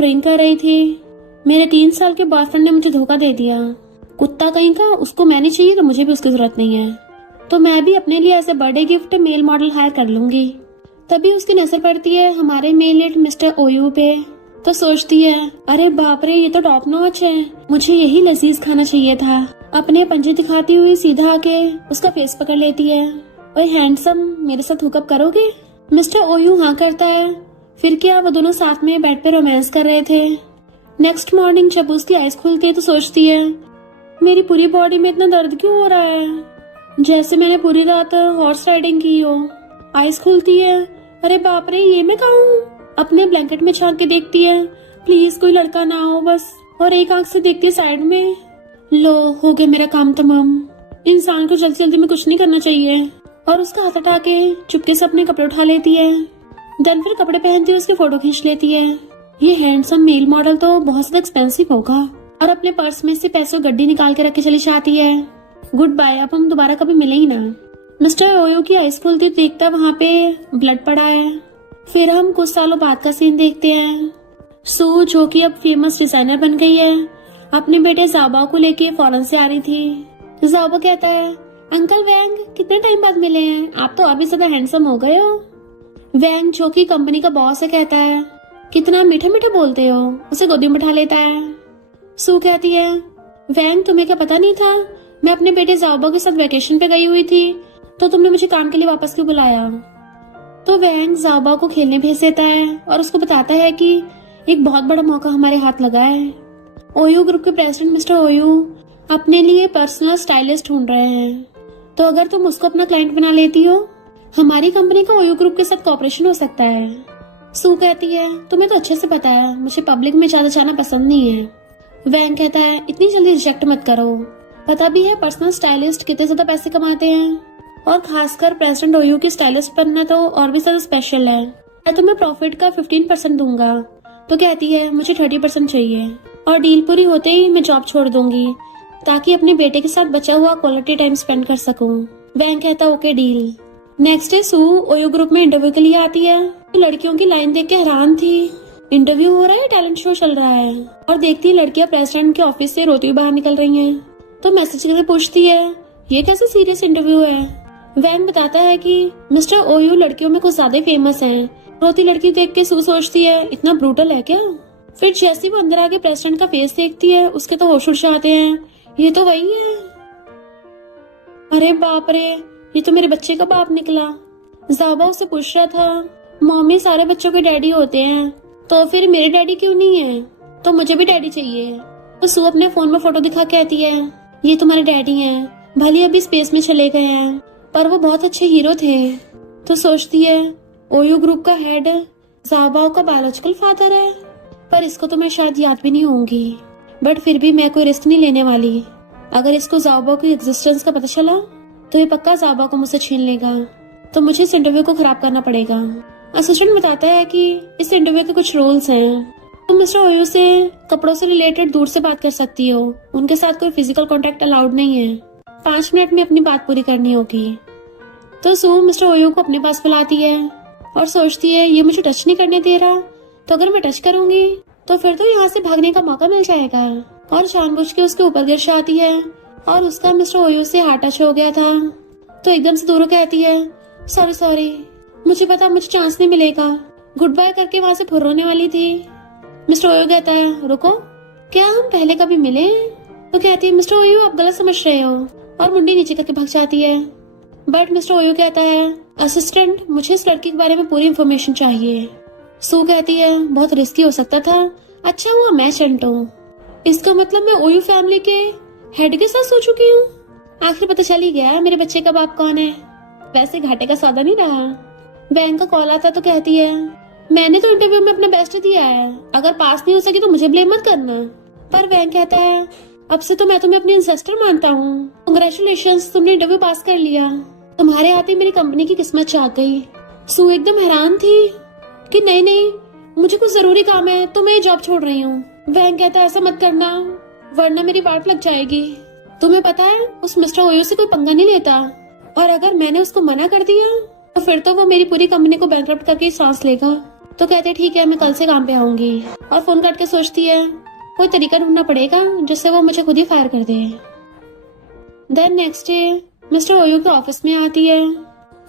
Drink कर रही थी। मेरे 3 साल के बॉयफ्रेंड ने मुझे धोखा दे दिया। कुत्ता कहीं का, उसको मैंने चाहिए तो मुझे भी उसकी जरूरत नहीं है। तो मैं भी अपने लिए ऐसे birthday gift male model hire कर लूंगी। तभी उसकी नजर पड़ती है हमारे मेल एड मिस्टर ओयू पे। तो सोचती है, अरे बाप रे, ये तो टॉप नॉच है, मुझे यही लजीज खाना चाहिए था। अपने पंजे दिखाती हुई सीधा आके उसका फेस पकड़ लेती है। ओए हैंडसम, मेरे साथ हुकअप करोगे? मिस्टर ओयू हाँ करता है। फिर क्या, वो दोनों साथ में बेड पे रोमांस कर रहे थे। नेक्स्ट मॉर्निंग जब उसकी आइज खुलती है तो सोचती है, मेरी पूरी बॉडी में इतना दर्द क्यों हो रहा है, जैसे मैंने पूरी रात हॉर्स राइडिंग की हो। आइज खुलती है, अरे बाप रे, ये मैं कहाँ हूँ? अपने ब्लैंकेट में झांक के देखती है, प्लीज कोई लड़का ना हो बस। और एक आंख से देखती है साइड में। लो, हो गया मेरा काम तमाम। इंसान को जल्दी जल्दी में कुछ नहीं करना चाहिए। और उसका हाथ हटा के चुपके से अपने कपड़े उठा लेती है। देन फिर कपड़े पहनती है उसके फोटो खींच लेती है। ये हैंडसम मेल मॉडल तो बहुत ज्यादा एक्सपेंसिव होगा। और अपने पर्स में से पैसों गड्डी निकाल के रख के चली जाती है। गुड बाय, अब हम दोबारा कभी मिले ही ना। मिस्टर ओयो की आइज खुलती देखता वहाँ पे ब्लड पड़ा है। फिर हम कुछ सालों बाद का सीन देखते हैं। सू, जो कि अब फेमस डिजाइनर बन गई है, अपने बेटे जाबा को लेके फॉरेन से आ रही थी। जाबा कहता है, अंकल वैंग, कितने टाइम बाद मिले हैं, आप तो और भी ज्यादा हैंडसम हो गए हो। वैंग, जो कि कंपनी का बॉस है, कहता है, कितना मीठा मीठा बोलते हो। उसे गोदी में उठा लेता है। सू कहती है, वैंग, तुम्हें क्या पता नहीं था, मैं अपने बेटे जाबा के साथ वेकेशन पे गई हुई थी, तो तुमने मुझे काम के लिए वापस क्यों बुलाया? तो वैंग जाबा को खेलने भेज देता है और उसको बताता है कि एक बहुत बड़ा मौका हमारे हाथ लगा है। ओयू ग्रुप के प्रेसिडेंट मिस्टर ओयू अपने लिए पर्सनल स्टाइलिस्ट ढूंढ रहे हैं, तो अगर तुम उसको अपना क्लाइंट बना लेती हो, हमारी कंपनी का ओयू ग्रुप के साथ कॉपरेशन हो सकता है। सू कहती है, तुम्हें तो अच्छे से पता है मुझे पब्लिक में ज्यादा जाना पसंद नहीं है। वैंग कहता है, इतनी जल्दी रिजेक्ट मत करो, पता भी है पर्सनल स्टाइलिस्ट कितने ज्यादा पैसे कमाते हैं, और खासकर प्रेसिडेंट ओयू की स्टाइलिस्ट बनना तो और भी ज्यादा स्पेशल है। मैं तुम्हें प्रॉफिट का 15% दूंगा। तो कहती है, मुझे 30% चाहिए, और डील पूरी होते ही मैं जॉब छोड़ दूंगी ताकि अपने बेटे के साथ बचा हुआ क्वालिटी टाइम स्पेंड कर सकूं। वैंग कहता, ओके डील। नेक्स्ट डे सू ओयो ग्रुप में इंटरव्यू के लिए आती है। तो लड़कियों की लाइन देख के हैरान थी। इंटरव्यू हो रहा है, टैलेंट शो चल रहा है, और देखती है लड़कियां प्रेसिडेंट के ऑफिस से रोती हुई बाहर निकल रही हैं। तो मैसेज करके पूछती है, ये कैसा सीरियस इंटरव्यू है? वैंग बताता है कि मिस्टर ओयू लड़कियों में कुछ ज्यादा फेमस हैं। रोती लड़की देख के सू सोचती है, इतना ब्रूटल है क्या? फिर जैसे वो अंदर आके प्रेसिडेंट का फेस देखती है, उसके तो होश उड़ जाते हैं, ये तो वही है। अरे बाप रे, ये तो मेरे बच्चे का बाप निकला। जाबा उससे पूछ रहा था, मम्मी सारे बच्चों के डैडी होते हैं, तो फिर मेरे डैडी क्यों नहीं है? तो मुझे भी डैडी चाहिए। तो सू अपने फोन में फोटो दिखा के कहती है, ये तुम्हारे डैडी हैं, भले अभी स्पेस में चले गए हैं, पर वो बहुत अच्छे हीरो थे। तो सोचती है, ओयू ग्रुप का हेड जाबाओ का बायोलॉजिकल फादर है, पर इसको तो मैं शायद याद भी नहीं होंगी, बट फिर भी मैं कोई रिस्क नहीं लेने वाली। अगर इसको जाबाओ की एग्जिस्टेंस का पता चला तो ये पक्का जाबाओ को मुझसे छीन लेगा, तो मुझे इस इंटरव्यू को खराब करना पड़ेगा। असिस्टेंट बताता है कि इस इंटरव्यू के कुछ रूल्स हैं। तुम मिस्टर ओयू से कपड़ों से रिलेटेड दूर से बात कर सकती हो, उनके साथ कोई फिजिकल कॉन्टेक्ट अलाउड नहीं है। 5 मिनट में अपनी बात पूरी करनी होगी। तो सू मिस्टर ओयू को अपने पास बुलाती है और सोचती है, ये मुझे टच नहीं करने दे रहा, तो अगर मैं टच करूंगी तो फिर तो यहाँ से भागने का मौका मिल जाएगा। और जानबूझ के उसके ऊपर गिर जाती है, और उसका मिस्टर ओयू से हार्ट टच हो गया था। तो एकदम से दूर कहती है, सॉरी सॉरी, मुझे पता मुझे चांस नहीं मिलेगा। गुड बाय करके वहाँ से फुर्रोने वाली थी। मिस्टर ओयू कहता है, रुको, क्या हम पहले कभी मिले? तो कहती है, मिस्टर ओयू आप गलत समझ रहे हो, और मुंडी नीचे करके भाग जाती है। बट मिस्टर ओयू कहता है, असिस्टेंट मुझे इस लड़की के बारे में पूरी इन्फॉर्मेशन चाहिए। सू कहती है, बहुत रिस्की हो सकता था, अच्छा हुआ मैं चंट हूँ। इसका मतलब मैं ओयू फैमिली के हेड के साथ सो चुकी हूँ। आखिर पता चल ही गया मेरे बच्चे का बाप कौन है। वैसे घाटे का सौदा नहीं रहा। बैंक का कॉल आता तो कहती है, मैंने तो इंटरव्यू में अपना बेस्ट दिया है, अगर पास नहीं हो सकी तो मुझे ब्लेम मत करना। पर बैंक कहता है, अब से तो मैं तुम्हें अपनी इंसेस्टर मानता हूँ, कांग्रेचुलेशंस, तुमने इंटरव्यू पास कर लिया, तुम्हारे आते मेरी कंपनी की किस्मत जाग गई। सू एकदम हैरान थी कि नहीं नहीं, मुझे कुछ जरूरी काम है तो मैं ये जॉब छोड़ रही हूँ। बैंक कहता है, ऐसा मत करना वरना मेरी वाट लग जाएगी। तुम्हें पता है उस मिस्टर ओयू से कोई पंगा नहीं लेता, और अगर मैंने उसको मना कर दिया तो फिर तो वो मेरी पूरी कंपनी को बैंकरप्ट करके सांस लेगा। तो कहते ठीक है मैं कल से काम पे आऊंगी। और फोन काट के सोचती है कोई तरीका ढूंढना पड़ेगा जिससे वो मुझे खुद ही फायर कर दे। Then next day mister OYO के ऑफिस में आती है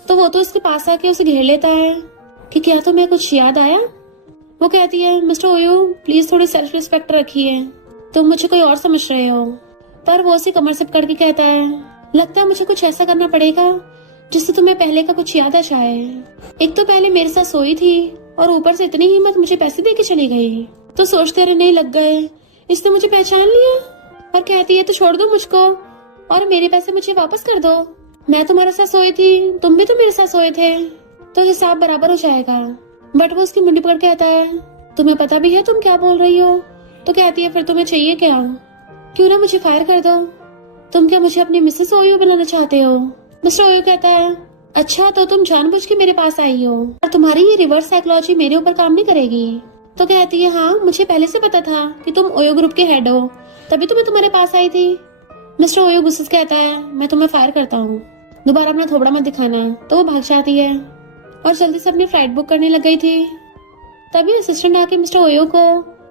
तो वो तो उसके पास आके उसे घेर लेता है कि क्या तुम्हें कुछ याद आया। वो कहती है मिस्टर ओयो प्लीज थोड़ी सेल्फ रिस्पेक्ट रखिए, तुम मुझे कोई और समझ रहे हो। पर वो उसे कमर से पकड़ के कहता है लगता है मुझे कुछ ऐसा करना पड़ेगा जिससे तुम्हें पहले का कुछ याद आ जाए। एक तो पहले मेरे साथ सोई थी और ऊपर से इतनी हिम्मत मुझे पैसे दे के चली गई, तो सोचते रहे नहीं लग गए, इसने मुझे पहचान लिया। और कहती है तो छोड़ दो मुझको और मेरे पैसे मुझे वापस कर दो, मैं तुम्हारे साथ सोई थी, तुम भी तो मेरे साथ सोए थे, तो हिसाब बराबर हो जाएगा। बट वो उसकी मुंडी पकड़ के कहता है तुम्हें पता भी है तुम क्या बोल रही हो। तो कहती है फिर तुम्हें चाहिए क्या, क्यों ना मुझे फायर कर दो, तुम क्या मुझे अपनी मिसेस ओयो बनाना चाहते हो। मिस्टर ओयो कहता है अच्छा तो तुम जानबूझ के मेरे पास आई हो और तुम्हारी ये रिवर्स साइकोलॉजी मेरे ऊपर काम नहीं करेगी। तो कहती है हाँ मुझे पहले से पता था कि तुम ओयो ग्रुप के हेड हो, तभी तो मैं तुम्हारे पास आई थी। मिस्टर ओयो गुस्से से कहता है मैं तुम्हें फायर करता हूँ, दोबारा अपना थोबड़ा मत दिखाना। तो वो भाग जाती है और जल्दी से अपनी फ्लाइट बुक करने लग गई थी। तभी असिस्टेंट आके मिस्टर ओयो को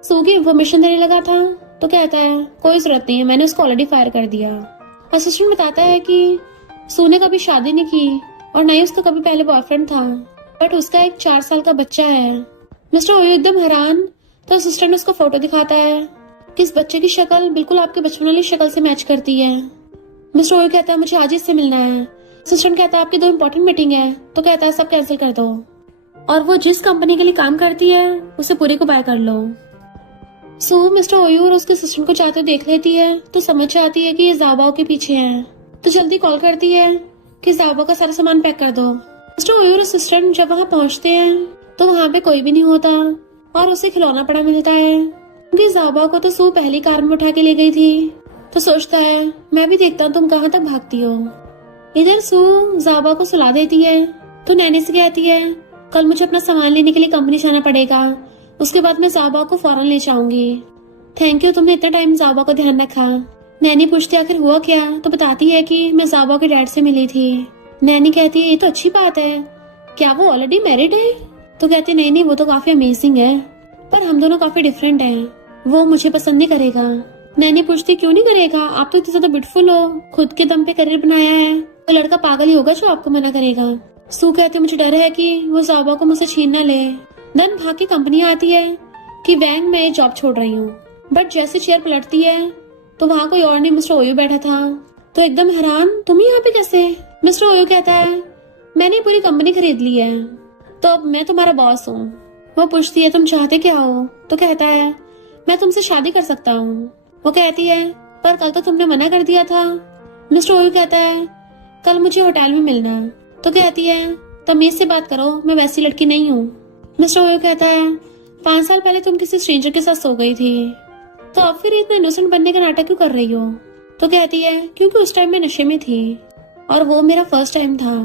सू की इन्फॉर्मेशन देने लगा था। तो कहता है कोई जरूरत नहीं है, मैंने उसको ऑलरेडी फायर कर दिया। असिस्टेंट बताता है कि सू ने कभी शादी नहीं की और न ही उसका कभी पहले बॉयफ्रेंड था, बट उसका एक 4 साल का बच्चा है। मिस्टर ओयो एकदम हैरान। तो असिस्टेंट उसको फोटो दिखाता है कि इस बच्चे की शक्ल बिल्कुल आपके बचपन वाली शक्ल से मैच करती है। मिस्टर ओयो कहता है मुझे आज ही इससे मिलना है। असिस्टेंट कहता है आपकी 2 इम्पोर्टेंट मीटिंग है। तो कहता है सब कैंसिल कर दो और वो जिस कंपनी के लिए काम करती है उसे पूरी को बाय कर लो। सू मिस्टर ओयो और उसके असिस्टेंट को जाते देख लेती है तो समझ जाती है कि ये ज़ाबाओ के पीछे है, तो जल्दी कॉल करती है कि ज़ाबाओ का सारा सामान पैक कर दो। मिस्टर ओयो और असिस्टेंट जब वहाँ पहुँचते हैं तो वहाँ पे कोई भी नहीं होता और उसे खिलौना पड़ा मिलता है, क्योंकि ज़ाबाओ को तो सू पहली कार में उठा के ले गई थी। तो सोचता है मैं भी देखता हूँ तुम कहाँ तक भागती हो। इधर सू ज़ाबाओ को सुला देती है तो नैनी से कहती है कल मुझे अपना सामान लेने के लिए कंपनी जाना पड़ेगा, उसके बाद मैं ज़ाबाओ को फौरन ले जाऊंगी। थैंक यू तुमने इतना टाइम ज़ाबाओ का ध्यान रखा। नैनी पूछती आखिर हुआ क्या, तो बताती है कि मैं ज़ाबाओ के डैड से मिली थी। नैनी कहती है ये तो अच्छी बात है, क्या वो ऑलरेडी मैरिड है। तो कहती नहीं नहीं वो तो काफी अमेजिंग है, पर हम दोनों काफी डिफरेंट हैं, वो मुझे पसंद नहीं करेगा। नैनी पूछती क्यों नहीं करेगा, आप तो इतनी ज्यादा ब्यूटीफुल हो, खुद के दम पे करियर बनाया है, तो लड़का पागल ही होगा जो आपको मना करेगा। सू कहते मुझे डर है कि वो ज़ाबाओ को मुझसे छीन न ले। देन भाग के कंपनी आती है कि वैंग मैं ये जॉब छोड़ रही हूँ, बट जैसे चेयर पलटती है तो वहाँ कोई और नहीं मिस्टर ओयो बैठा था। तो एकदम हैरान तुम यहाँ पे कैसे। मिस्टर ओयो कहता है मैंने पूरी कंपनी खरीद ली है, तो अब मैं तुम्हारा बॉस हूँ। वो पूछती है तुम चाहते क्या हो। तो कहता है मैं तुमसे शादी कर सकता हूँ। वो कहती है पर कल तो तुमने मना कर दिया था। मिस्टर ओयो कहता है कल मुझे होटल में मिलना। तो कहती है तमीज से बात करो, मैं वैसी लड़की नहीं हूँ। मिस्टर ओयो कहता है 5 साल पहले तुम किसी स्ट्रेंजर के साथ सो गई थी, तो अब फिर इतना इनोसेंट बनने का नाटक क्यों कर रही हो। तो कहती है क्योंकि उस टाइम मैं नशे में थी और वो मेरा फर्स्ट टाइम था।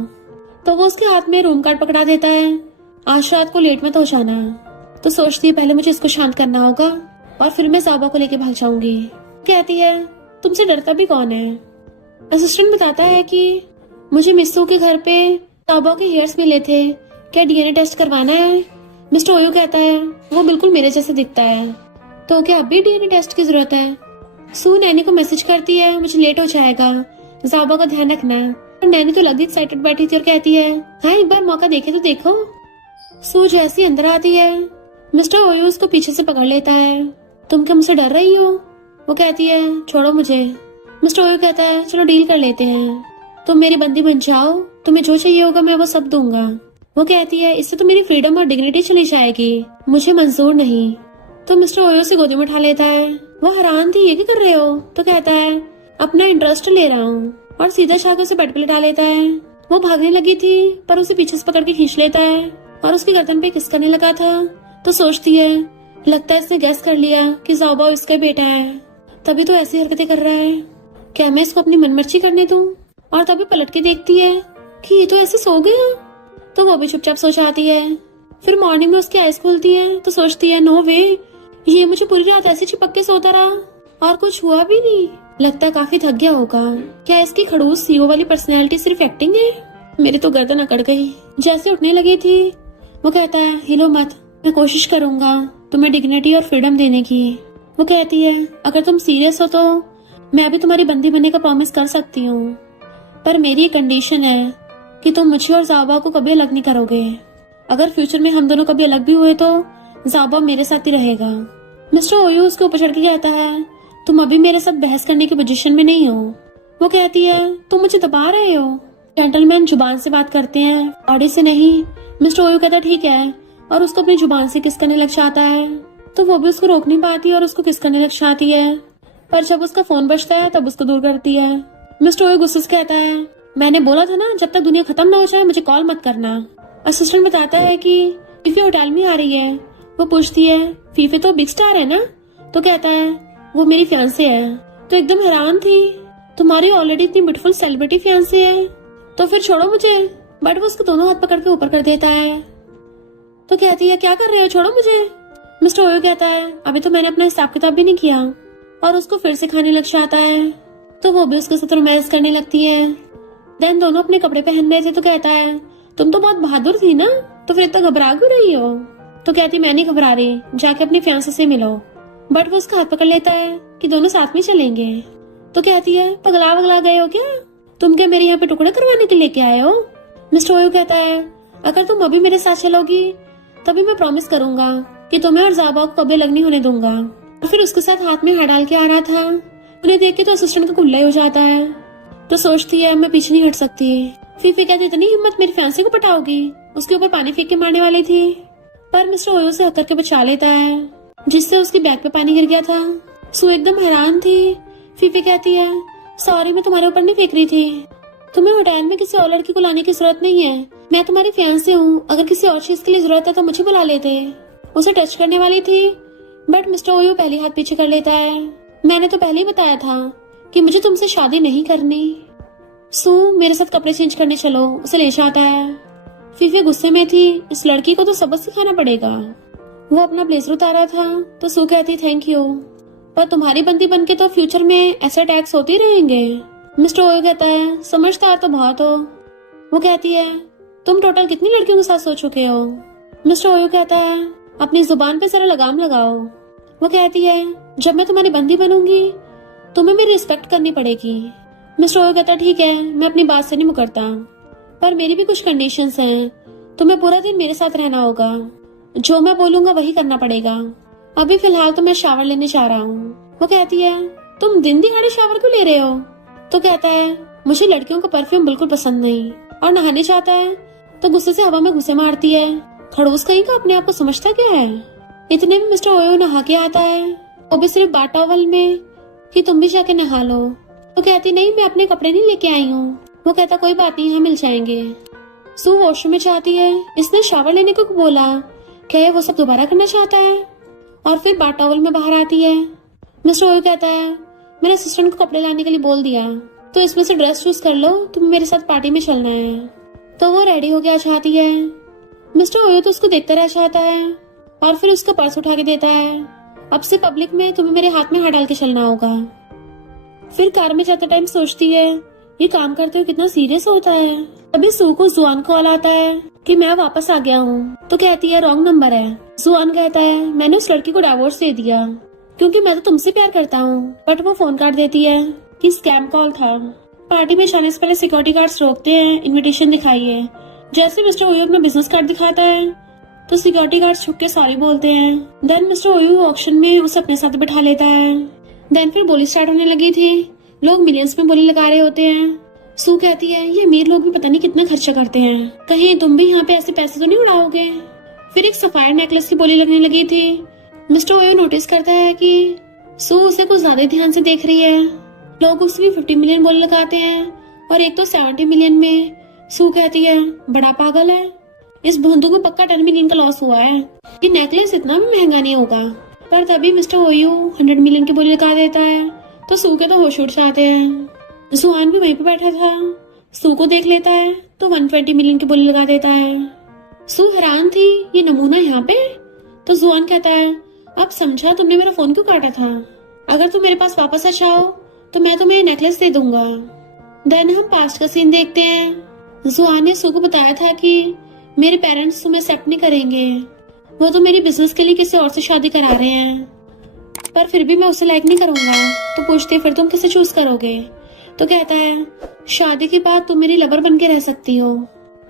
तो वो उसके हाथ में रूम कार्ड पकड़ा देता है, आज रात को लेट मत हो जाना। तो सोचती है पहले मुझे इसको शांत करना होगा और फिर मैं ज़ाबा को लेके भाग जाऊंगी। कहती है तुमसे डरता भी कौन है। असिस्टेंट बताता है कि मुझे मिस्सू के घर पे ज़ाबा के हेयर्स मिले थे, क्या डीएनए टेस्ट करवाना है। मिस्टर ओयो कहता है वो बिल्कुल मेरे जैसे दिखता है, तो क्या अभी डीएनए टेस्ट की जरूरत है। सू नैनी को मैसेज करती है मुझे लेट हो जाएगा, ज़ाबा का ध्यान रखना। नैनी तो लगी एक्साइटेड बैठी थी और कहती है हाँ एक बार मौका देखे तो देखो। सू जैसी अंदर आती है मिस्टर ओयो उसको पीछे से पकड़ लेता है, तुम क्या मुझसे डर रही हो। वो कहती है छोड़ो मुझे। मिस्टर ओयो कहता है चलो डील कर लेते हैं, तुम मेरी बंदी बन जाओ, तुम्हें जो चाहिए होगा मैं वो सब दूंगा। वो कहती है इससे तो मेरी फ्रीडम और डिग्निटी चली जाएगी, मुझे मंजूर नहीं। तो मिस्टर ओयो से गोदी में उठा लेता है। वो हैरान थी ये क्या कर रहे हो। तो कहता है अपना इंटरेस्ट ले रहा हूँ, और सीधा जाकर उसे बेड पे लिटा लेता है। वो भागने लगी थी पर उसे पीछे से पकड़ के खींच लेता है और उसकी गर्दन पे किस करने लगा था। तो सोचती है लगता है इसने गैस कर लिया कि ज़ाबा इसका बेटा है, तभी तो ऐसी हरकतें कर रहा है, क्या मैं इसको अपनी मनमर्जी करने दूं। और तभी पलट के देखती है कि ये तो ऐसे सो गया, तो वो भी चुपचाप सो जाती है। फिर मॉर्निंग में उसकी आईज खुलती है तो सोचती है नो वे, ये मुझे पूरी रात ऐसे चिपक के सोता रहा और कुछ हुआ भी नहीं, लगता है काफी थक गया होगा। क्या इसकी खड़ूस सीओ वाली पर्सनैलिटी सिर्फ एक्टिंग है। मेरी तो गर्दन अकड़ गई। जैसे उठने लगी थी वो कहता है हिलो मत, मैं कोशिश करूंगा तुम्हें डिग्निटी और फ्रीडम देने की। वो कहती है अगर तुम सीरियस हो तो मैं भी तुम्हारी बंदी बनने का प्रॉमिस कर सकती हूँ, पर मेरी कंडीशन है कि तुम मुझे और ज़ाबा को कभी अलग नहीं करोगे। अगर फ्यूचर में हम दोनों कभी अलग भी हुए तो ज़ाबा मेरे साथ ही रहेगा। मिस्टर ओयू उसके ऊपर चढ़ के कहता है तुम अभी मेरे साथ बहस करने की पोजीशन में नहीं हो। वो कहती है तुम मुझे दबा रहे हो। जेंटलमैन जुबान से बात करते हैं, बॉडी से नहीं। मिस्टर ओयू कहता ठीक है, और उसको अपनी जुबान से किस करने लग जाता है, तो वो भी उसको रोक नहीं पाती और उसको किस करने लग जाती है। पर जब उसका फोन बजता है तब उसको दूर करती है। मिस्टर ओयू गुस्से से कहता है मैंने बोला था ना जब तक दुनिया खत्म ना हो जाए मुझे कॉल मत करना। असिस्टेंट बताता है कि फीफी होटल में आ रही है। वो पूछती है फीफी तो बिग स्टार है ना, तो कहता है वो मेरी फियांसे है। तो एकदम हैरान थी, तुम्हारी ऑलरेडी इतनी ब्यूटीफुल सेलिब्रिटी फियांसे है, तो फिर छोड़ो मुझे। बट वो उसको दोनों हाथ पकड़ के ऊपर कर देता है। तो कहती है क्या कर रहे हो, छोड़ो मुझे। मिस्टर ओयो कहता है अभी तो मैंने अपना हिसाब किताब भी नहीं किया, और उसको फिर से खाने लग जाता है। तो वो भी उसके साथ रोमांस करने लगती है। देन दोनों अपने कपड़े पहन रहे थे, तो कहता है तुम तो बहुत बहादुर थी ना, तो फिर इतना घबरा क्यों रही हो। तो कहती मैं नहीं घबरा रही, जाके अपनी फियांसे से मिलो। बट वो उसका हाथ पकड़ लेता है कि दोनों साथ में चलेंगे। तो कहती है पगला वगला गए हो क्या, तुम क्या मेरे यहाँ पे टुकड़े करवाने के लेके आए हो। मिस्टर ओयो कहता है अगर तुम अभी मेरे साथ चलोगी तभी मैं प्रॉमिस करूंगा कि तुम्हें और ज़ाबा को कभी अलग नहीं होने दूंगा। और फिर उसके साथ हाथ में हाथ डाल के आ रहा था। उन्हें देख के तो असिस्टेंट का कुल्ला ही हो जाता है। तो सोचती है मैं पीछे नहीं हट सकती। फीफी कहती इतनी हिम्मत, मेरी फियांसे को पटाओगी। उसके ऊपर पानी फेंक के मारने वाली थी, पर मिस्टर ओयो से हक करके बचा लेता है, जिससे उसकी बैग पे पानी गिर गया था। सू एकदम हैरान थी। फीफी कहती है सॉरी, मैं तुम्हारे ऊपर नहीं फेंक रही थी। तुम्हें होटल में किसी और लड़की को लाने की जरूरत नहीं है, मैं तुम्हारी फियांसे हूँ। अगर किसी और चीज के लिए जरूरत है तो मुझे बुला लेते। उसे टच करने वाली थी, बट मिस्टर ओयो पहले हाथ पीछे कर लेता है। मैंने तो पहले ही बताया था कि मुझे तुमसे शादी नहीं करनी। सू मेरे साथ कपड़े चेंज करने चलो, उसे ले जाता है। फीफी गुस्से में थी, इस लड़की को तो सबक सिखाना पड़ेगा। वो अपना ब्लेजर उतारा था, तो सू कहती थैंक यू, पर तुम्हारी बंदी बनके तो फ्यूचर में ऐसे अटैक्स होते ही रहेंगे। मिस्टर ओयो कहता है समझदार तो बहुत हो। वो कहती है तुम टोटल कितनी लड़कियों के साथ सो चुके हो। मिस्टर ओयो कहता है अपनी जुबान पे जरा लगाम लगाओ। वो कहती है जब मैं तुम्हारी बंदी बनूंगी तुम्हें मेरी रिस्पेक्ट करनी पड़ेगी। मिस्टर ओयो कहता है ठीक है, मैं अपनी बात से नहीं मुकरता, पर मेरी भी कुछ कंडीशंस हैं। तुम्हें पूरा दिन मेरे साथ रहना होगा, जो मैं बोलूंगा वही करना पड़ेगा। अभी फिलहाल तो मैं शावर लेने जा रहा हूँ। वो कहती है तुम दिन दिहाड़े शावर क्यों ले रहे हो। तो कहता है मुझे लड़कियों का परफ्यूम बिल्कुल पसंद नहीं। और नहाने जाता है तो गुस्से से हवा में घुसे मारती है। खड़ूस कहीं का अपने आप को समझता क्या है। इतने में मिस्टर ओयो नहा के आता है, वो भी सिर्फ बाथ टॉवल में, कि तुम भी जाके नहा लो। तो कहती नहीं मैं अपने कपड़े नहीं लेके आई हूँ। वो कहता कोई बात नहीं, यहाँ मिल जाएंगे। सू वॉशरूम में जाती है, इसने शावर लेने को बोला, क्या वो सब दोबारा करना चाहता है। और फिर बाथ टॉवल में बाहर आती है। मिस्टर ओयो कहता है मैंने असिस्टेंट को कपड़े लाने के लिए बोल दिया, तो इसमें से ड्रेस चूज कर लो, तुम्हें मेरे साथ पार्टी में चलना है। तो वो रेडी हो गया चाहती है। मिस्टर ओयो तो उसको देखता रह जाता है, और फिर उसका पर्स उठा के देता है। अब से पब्लिक में तुम्हें मेरे हाथ में हाथ डाल के चलना होगा। फिर कार में जाते टाइम सोचती है ये काम करते हुए कितना सीरियस होता है। तभी सू को जुआन कॉल आता है कि मैं वापस आ गया हूँ। तो कहती है रॉन्ग नंबर है। जुआन कहता है मैंने उस लड़की को डाइवोर्स दे दिया क्योंकि मैं तो तुमसे प्यार करता हूँ। बट वो फोन काट देती है कि स्कैम कॉल था। पार्टी में जाने से पहले सिक्योरिटी गार्ड्स रोकते हैं, इनविटेशन दिखाइए। जैसे मिस्टर ओयो अपना बिजनेस कार्ड दिखाता है तो सिक्योरिटी गार्ड्स छुप के सॉरी बोलते हैं। देन मिस्टर ओयो ऑक्शन में उसे अपने साथ बिठा लेता है। देन फिर बोली स्टार्ट होने लगी थी, लोग मिलियंस में बोली लगा रहे होते हैं। सू कहती है ये अमीर लोग भी पता नहीं कितना खर्चा करते हैं, कहीं तुम भी यहाँ पे ऐसे पैसे तो नहीं उड़ाओगे। फिर एक सफायर नेकलेस की बोली लगने लगी थी। मिस्टर ओयो नोटिस करता है कि सू उसे कुछ ज्यादा ध्यान से देख रही है। लोग उसे भी 50 मिलियन बोली लगाते हैं, और एक तो 70 मिलियन में। सू कहती है बड़ा पागल है, इस भोंदू को पक्का 10 मिलियन का लॉस हुआ है, ये नेकलेस इतना भी महंगा नहीं होगा। पर तभी मिस्टर ओयो 100 मिलियन की बोली लगा देता है, तो सू के तो होश उड़ जाते हैं। जुआन भी वहीं पे बैठा था, सू को देख लेता है तो 120 मिलियन की बोली लगा देता है। सू हैरान थी ये नमूना यहाँ पे। तो जुआन कहता है अब समझा तुमने मेरा फोन क्यों काटा था, अगर तुम मेरे पास वापस आ जाओ तो मैं तुम्हें नेकलेस दे दूंगा। देन हम पास्ट का सीन देखते हैं। जुआन ने सू को बताया था कि मेरे पेरेंट्स तुम्हें एक्सेप्ट नहीं करेंगे, वो तो मेरी बिजनेस के लिए किसी और से शादी करा रहे हैं, पर फिर भी मैं उसे लाइक नहीं करूंगा। तो पूछती फिर तुम किसे चूज करोगे? तो कहता है शादी के बाद तुम मेरी लवर बन के रह सकती हो।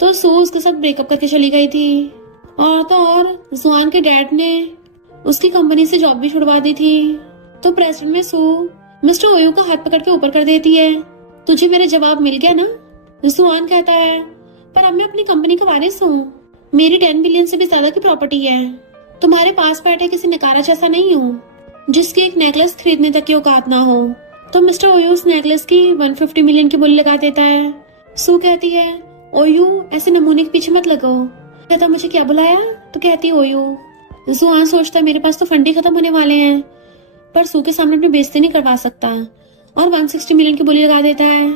तो सू उसके साथ ब्रेकअप करके चली गई थी। और तो और जुआन के डैड ने उसकी कंपनी से जॉब भी छुड़वा दी थी। तो प्रेसिडेंट में सू मिस्टर ओयू का हाथ पकड़ के ऊपर कर देती है, तुझे मेरा जवाब मिल गया ना? जुआन कहता है पर अब मैं अपनी कंपनी का वारिस हूँ, मेरी 10 बिलियन से भी ज्यादा की प्रॉपर्टी है, तुम्हारे पास बैठे किसी नकारा जैसा नहीं हूँ जिसकी एक नेकलेस खरीदने तक की औकात ना हो। तो मिस्टर ओयू उस नेकलेस की 150 मिलियन की बोली लगा देता है। सू कहती है ओयू ऐसे नमूने के पीछे मत लगो। कहता मुझे क्या बुलाया? तो कहती ओयू। जुआन सोचता मेरे पास तो फंड ही खत्म होने वाले हैं, पर सू के सामने अपनी बेइज्जती नहीं करवा सकता और 160 मिलियन की बोली लगा देता है।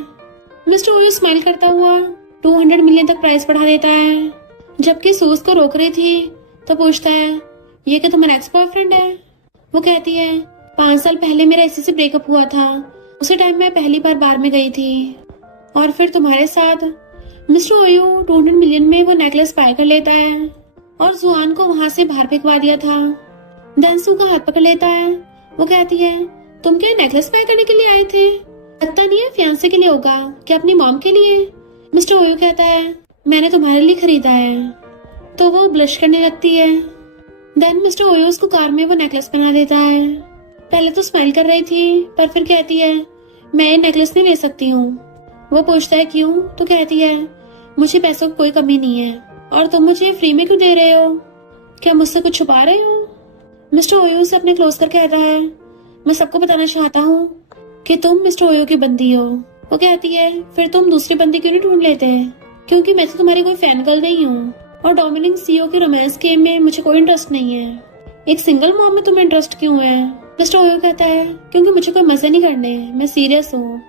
मिस्टर ओयू स्माइल करता हुआ 200 मिलियन तक प्राइस बढ़ा देता है। जबकि सू उसको रोक रही थी तो पूछता है ये क्या तुम्हारा एक्स बॉयफ्रेंड है? वो कहती है 5 साल पहले मेरा इसी से ब्रेकअप हुआ था, उसी टाइम मैं पहली बार में गई थी और फिर तुम्हारे साथ। मिस्टर ओयू 200 मिलियन में वो नेकलेस बाय कर लेता है और जुआन को वहां से बाहर फेंकवा दिया था। दनसू का हाथ पकड़ लेता है। वो कहती है तुम क्या नेकलेस बाय करने के लिए आए थे? लगता नहीं है फियांसे के लिए होगा, क्या अपनी मॉम के लिए? मिस्टर ओयू कहता है मैंने तुम्हारे लिए खरीदा है। तो वो ब्लश करने लगती है। देन मिस्टर ओयू उसको कार में वो नेकलेस पहना देता है। पहले तो स्माइल कर रही थी पर फिर कहती है मैं ये नेकलेस नहीं ले सकती हूँ। वो पूछता है क्यों? तो कहती है मुझे पैसों की कोई कमी नहीं है और तुम मुझे फ्री में क्यों दे रहे हो? क्या मुझसे कुछ छुपा रहे हो? मिस्टर ओयू से अपने क्लोज कर कहता है मैं सबको बताना चाहता हूँ कि तुम मिस्टर ओयू की बंदी हो। वो कहती है फिर तुम दूसरी बंदी क्यों नहीं ढूंढ लेते? क्योंकि मैं तो तुम्हारी कोई फैन गर्ल नहीं हूँ और डोमिनिक सीईओ के रोमांस गेम में मुझे कोई इंटरेस्ट नहीं है। एक सिंगल मॉम में तुम्हें इंटरेस्ट क्यों है? मिस्टर ओयू कहता है क्योंकि मुझे कोई मजे नहीं करने, मैं सीरियस हूँ।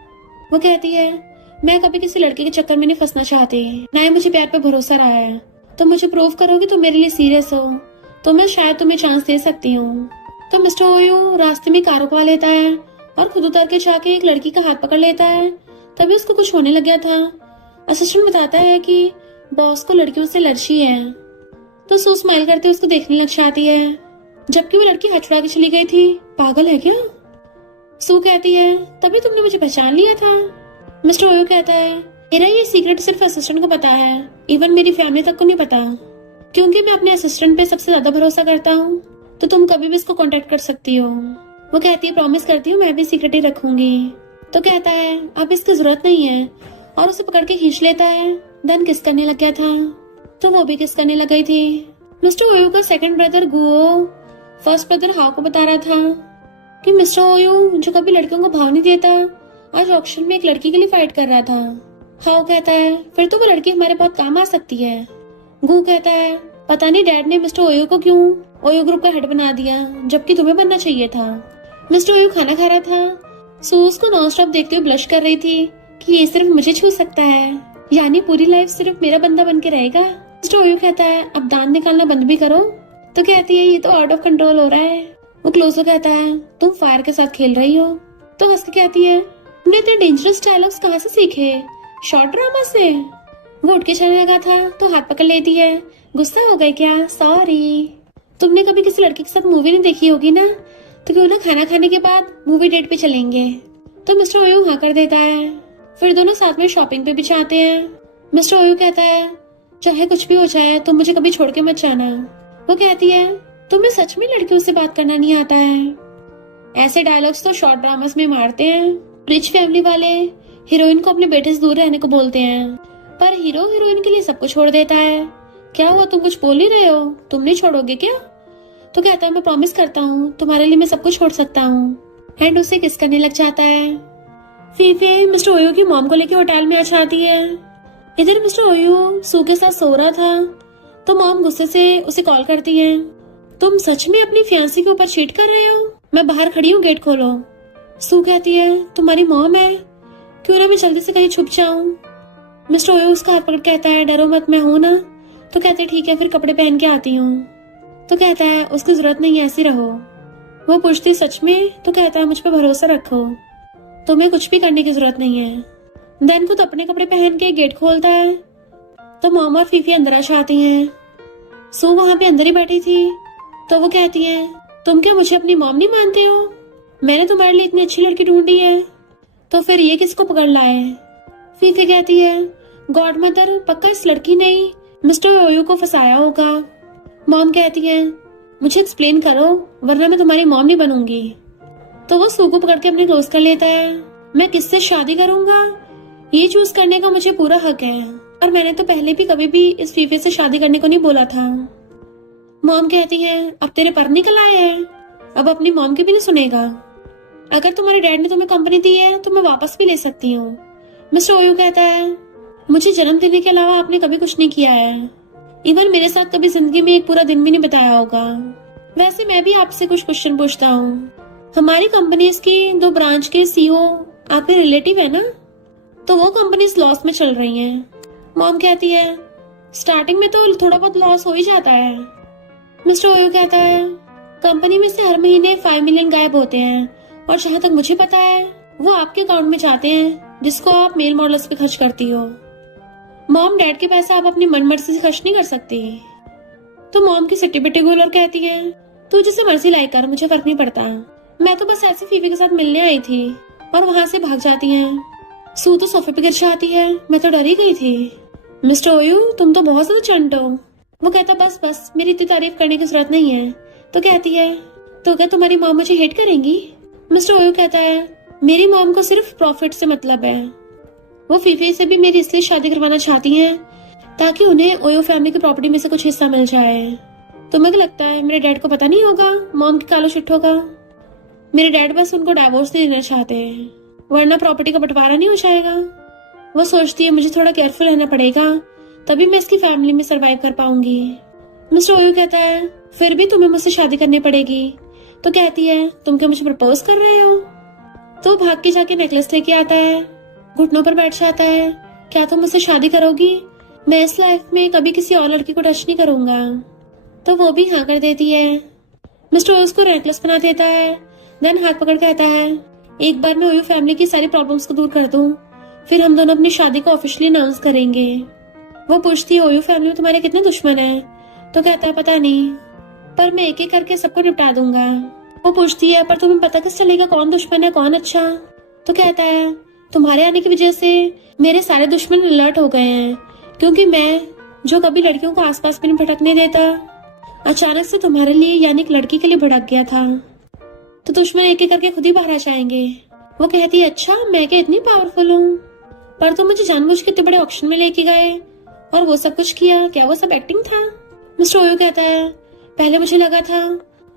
वो कहती है मैं कभी किसी लड़के के चक्कर में नहीं फंसना चाहती, ना ही मुझे प्यार पे भरोसा रहा है। तो मुझे प्रूव करो कि तुम मेरे लिए सीरियस हो तो मैं शायद तुम्हें चांस दे सकती हूँ। तो मिस्टर ओयू रास्ते में कार रुकवा लेता है और खुद उतर के जाके एक लड़की का हाथ पकड़ लेता है। तभी उसको कुछ होने लग गया था। असिस्टेंट बताता है कि बॉस को लड़कियों से एलर्जी है। तो सू स्माइल करते उसको देखने लग जाती है, जबकि वो लड़की हाथ छुड़ा के चली गई थी। पागल है क्या? सू कहती है तभी तुमने मुझे पहचान लिया था। मिस्टर ओयू कहता है मेरा ये सीक्रेट सिर्फ असिस्टेंट को पता है, इवन मेरी फैमिली तक को नहीं पता, क्योंकि मैं अपने असिस्टेंट पे सबसे ज्यादा भरोसा करता हूँ। तो तुम कभी भी इसको कांटेक्ट कर सकती हो। वो कहती है प्रॉमिस करती हूँ मैं भी सीक्रेट ही रखूंगी। तो कहता है अब इसकी जरूरत नहीं है और उसे पकड़ के खींच लेता है। देन किस करने लग गया था तो वो भी किस करने लग गई थी। मिस्टर ओयू का second brother Guo first brother how को बता रहा था कि मिस्टर ओयू जो कभी लड़कियों को भाव नहीं देता आज ऑक्शन में एक लड़की के लिए फाइट कर रहा था। हाउ कहता है फिर तो वो लड़की हमारे बहुत काम आ सकती है। गु कहता है पता नहीं डैड ने मिस्टर ओयू को क्यों ओयू ग्रुप का हेड बना दिया, जबकि तुम्हें बनना चाहिए था। मिस्टर ओयू खाना खा रहा था। सू उसको नॉन स्टॉप देखते हुए ब्लश कर रही थी कि ये सिर्फ मुझे छू सकता है, यानी पूरी लाइफ सिर्फ मेरा बंदा बन के रहेगा। मिस्टर ओयू कहता है अब दांत निकालना बंद भी करो। तो कहती है ये तो आउट ऑफ कंट्रोल हो रहा है। वो क्लोज हो कहता है तुम फायर के साथ खेल रही हो। तो हंस के कहती है तुमने इतने डेंजरस डायलॉग्स कहाँ से सीखे? शॉर्ट ड्रामा से। वो उठ के चलने लगा था तो हाथ पकड़ लेती है। गुस्सा हो गई क्या? सॉरी। तुमने कभी किसी लड़के के साथ मूवी नहीं देखी होगी ना, तो क्यों ना खाना खाने के बाद मूवी डेट पे चलेंगे। तो मिस्टर ओयू हाँ कर देता है। फिर दोनों साथ में शॉपिंग पे भी जाते हैं। मिस्टर ओयू कहता है चाहे कुछ भी हो जाए तुम मुझे कभी छोड़ के मत जाना। वो कहती है तुम्हें सच में लड़कियों से बात करना नहीं आता है? ऐसे डायलॉग्स तो शॉर्ट ड्रामास में मारते हैं। रिच फैमिली वाले हीरोइन को अपने बेटे से दूर रहने को बोलते हैं, पर हीरो हीरोइन के लिए सब कुछ छोड़ देता है। क्या हुआ, तुम कुछ बोल ही रहे हो? तुम नहीं छोड़ोगे क्या? तो कहता है मैं प्रॉमिस करता हूँ तुम्हारे लिए मैं सब कुछ छोड़ सकता हूँ। एंड उसे किस करने लग जाता है। फीफे मिस्टर ओयू की मॉम को लेकर होटल में आ जाती है। इधर मिस्टर ओयू सू के साथ सो रहा था तो मॉम गुस्से से उसे कॉल करती है। तुम सच में अपनी फियांसी के ऊपर चीट कर रहे हो? मैं बाहर खड़ी हूँ, गेट खोलो। सू कहती है तुम्हारी मॉम है, क्यों ना मैं जल्दी से कहीं छुप जाऊं। मिस्टर ओयू उसका हाथ पकड़ कहता है डरो मत, मैं हूं ना। तो कहते ठीक है फिर कपड़े पहन के आती हूँ। तो कहता है उसकी जरूरत नहीं है, ऐसी रहो। वो पूछती सच में? तो कहता है मुझ पे भरोसा रखो, तुम्हें कुछ भी करने की जरूरत नहीं है। देन खुद अपने कपड़े पहन के गेट खोलता है तो मॉम और फीफी अंदर आ जाती हैं। सो वहां पे अंदर ही बैठी थी। तो वो कहती है, तुम क्या मुझे अपनी मॉम नहीं मानते हो? मैंने तुम्हारे लिए इतनी अच्छी लड़की ढूंढी है, तो फिर ये किसको पकड़ लाए? फीफी कहती है, गॉड मदर, पक्का इस लड़की ने ही मिस्टर ओयू को फंसाया होगा। मॉम कहती है, मुझे एक्सप्लेन करो, वरना मैं तुम्हारी मॉम नहीं बनूंगी। तो वो सू को पकड़ के अपने क्लोज कर लेता है। मैं किससे शादी करूंगा, ये चूज करने का मुझे पूरा हक है, और मैंने तो पहले भी कभी भी इस फीफे से शादी करने को नहीं बोला था। मॉम कहती है, अब तेरे पर निकल आए हैं, अब अपनी मॉम की भी नहीं सुनेगा। अगर तुम्हारे डैड ने तुम्हें कंपनी दी है तो मैं वापस भी ले सकती हूँ। मिस्टर ओयू कहता है, मुझे जन्म देने के अलावा आपने कभी कुछ नहीं किया है। इवन मेरे साथ कभी जिंदगी में एक पूरा दिन भी नहीं बिताया होगा। वैसे मैं भी आपसे कुछ क्वेश्चन पूछता हूँ। हमारी कंपनीज की 2 ब्रांच के सीईओ आपके रिलेटिव है ना? तो वो कंपनीज लॉस में चल रही हैं। मॉम कहती है, स्टार्टिंग में तो थोड़ा बहुत लॉस हो ही जाता है। मिस्टर ओयू कहता है, कंपनी में से हर महीने 5 मिलियन गायब होते हैं, और जहाँ तक मुझे पता है वो आपके अकाउंट में जाते हैं, जिसको आप मेल मॉडल्स पे खर्च करती हो। मॉम, डैड के पैसे आप अपनी मनमर्जी से खर्च नहीं कर सकती। तो मॉम की सिट्टी बिट्टी गोल और कहती है, तू जिसे मर्जी लाइक कर, मुझे फर्क नहीं पड़ता। मैं तो बस ऐसे फीफी के साथ मिलने आई थी। और वहां से भाग जाती हैं। सू तो सोफे पे गिर जाती है। मैं तो डर ही गई थी। मिस्टर ओयू, तुम तो बहुत ज्यादा चंट हो। वो कहता, बस बस, मेरी इतनी तारीफ करने की जरूरत नहीं है। तो कहती है, तो क्या तुम्हारी मॉम मुझे हेट करेंगी? मिस्टर ओयू कहता है, मेरी मॉम को सिर्फ प्रॉफिट से मतलब है। वो फीफी से भी मेरी इसलिए शादी करवाना चाहती हैं ताकि उन्हें ओयो फैमिली की प्रॉपर्टी में से कुछ हिस्सा मिल जाए। तुम्हें क्या लगता है मेरे डैड को पता नहीं होगा मॉम के कालो चिट्ठों का? मेरे डैड बस उनको डाइवोर्स नहीं देना चाहते हैं, वरना प्रॉपर्टी का बंटवारा नहीं हो जाएगा। वो सोचती है मुझे थोड़ा केयरफुल रहना पड़ेगा, तभी मैं इसकी फैमिली में सरवाइव कर पाऊंगी। मिस्टर ओयू कहता है, फिर भी तुम्हें मुझसे शादी करनी पड़ेगी। तो कहती है, तुम क्या मुझे प्रपोज कर रहे हो? तो भाग के जाके नेकलेस लेके आता है, घुटनों पर बैठ जाता है। क्या तुम मुझसे शादी करोगी? मैं इस लाइफ में कभी किसी और लड़की को टच नहीं करूंगा। तो वो भी हाँ कर देती है। मिस्टर ओयू उसको नेकलेस बना देता है। देन हाथ पकड़ कहता है, एक बार मैं ओयू फैमिली की सारी प्रॉब्लम्स को दूर कर दूं, फिर हम दोनों अपनी शादी को ऑफिशियली अनाउंस करेंगे। वो पूछती है, ओयू फैमिली में तुम्हारे कितने दुश्मन हैं? तो कहता है, पता नहीं, पर मैं एक एक करके सबको निपटा दूंगा। वो पूछती है, पर तुम्हें पता किस चलेगा कौन दुश्मन है कौन अच्छा? तो कहता है, तुम्हारे आने की वजह से मेरे सारे दुश्मन अलर्ट हो गए हैं, क्योंकि मैं, जो कभी लड़कियों को आसपास भी नहीं भटकने देता, अचानक से तुम्हारे लिए यानी एक लड़की के लिए भड़क गया था। तो दुश्मन एक एक करके खुद ही बाहर आ जाएंगे। वो कहती है, अच्छा, मैं क्या इतनी पावरफुल हूँ? पर तुम मुझे जानबूझ के इतने बड़े ऑक्शन में लेके गए और वो सब कुछ किया, क्या वो सब एक्टिंग था? मिस्टर ओयू कहता है, पहले मुझे लगा था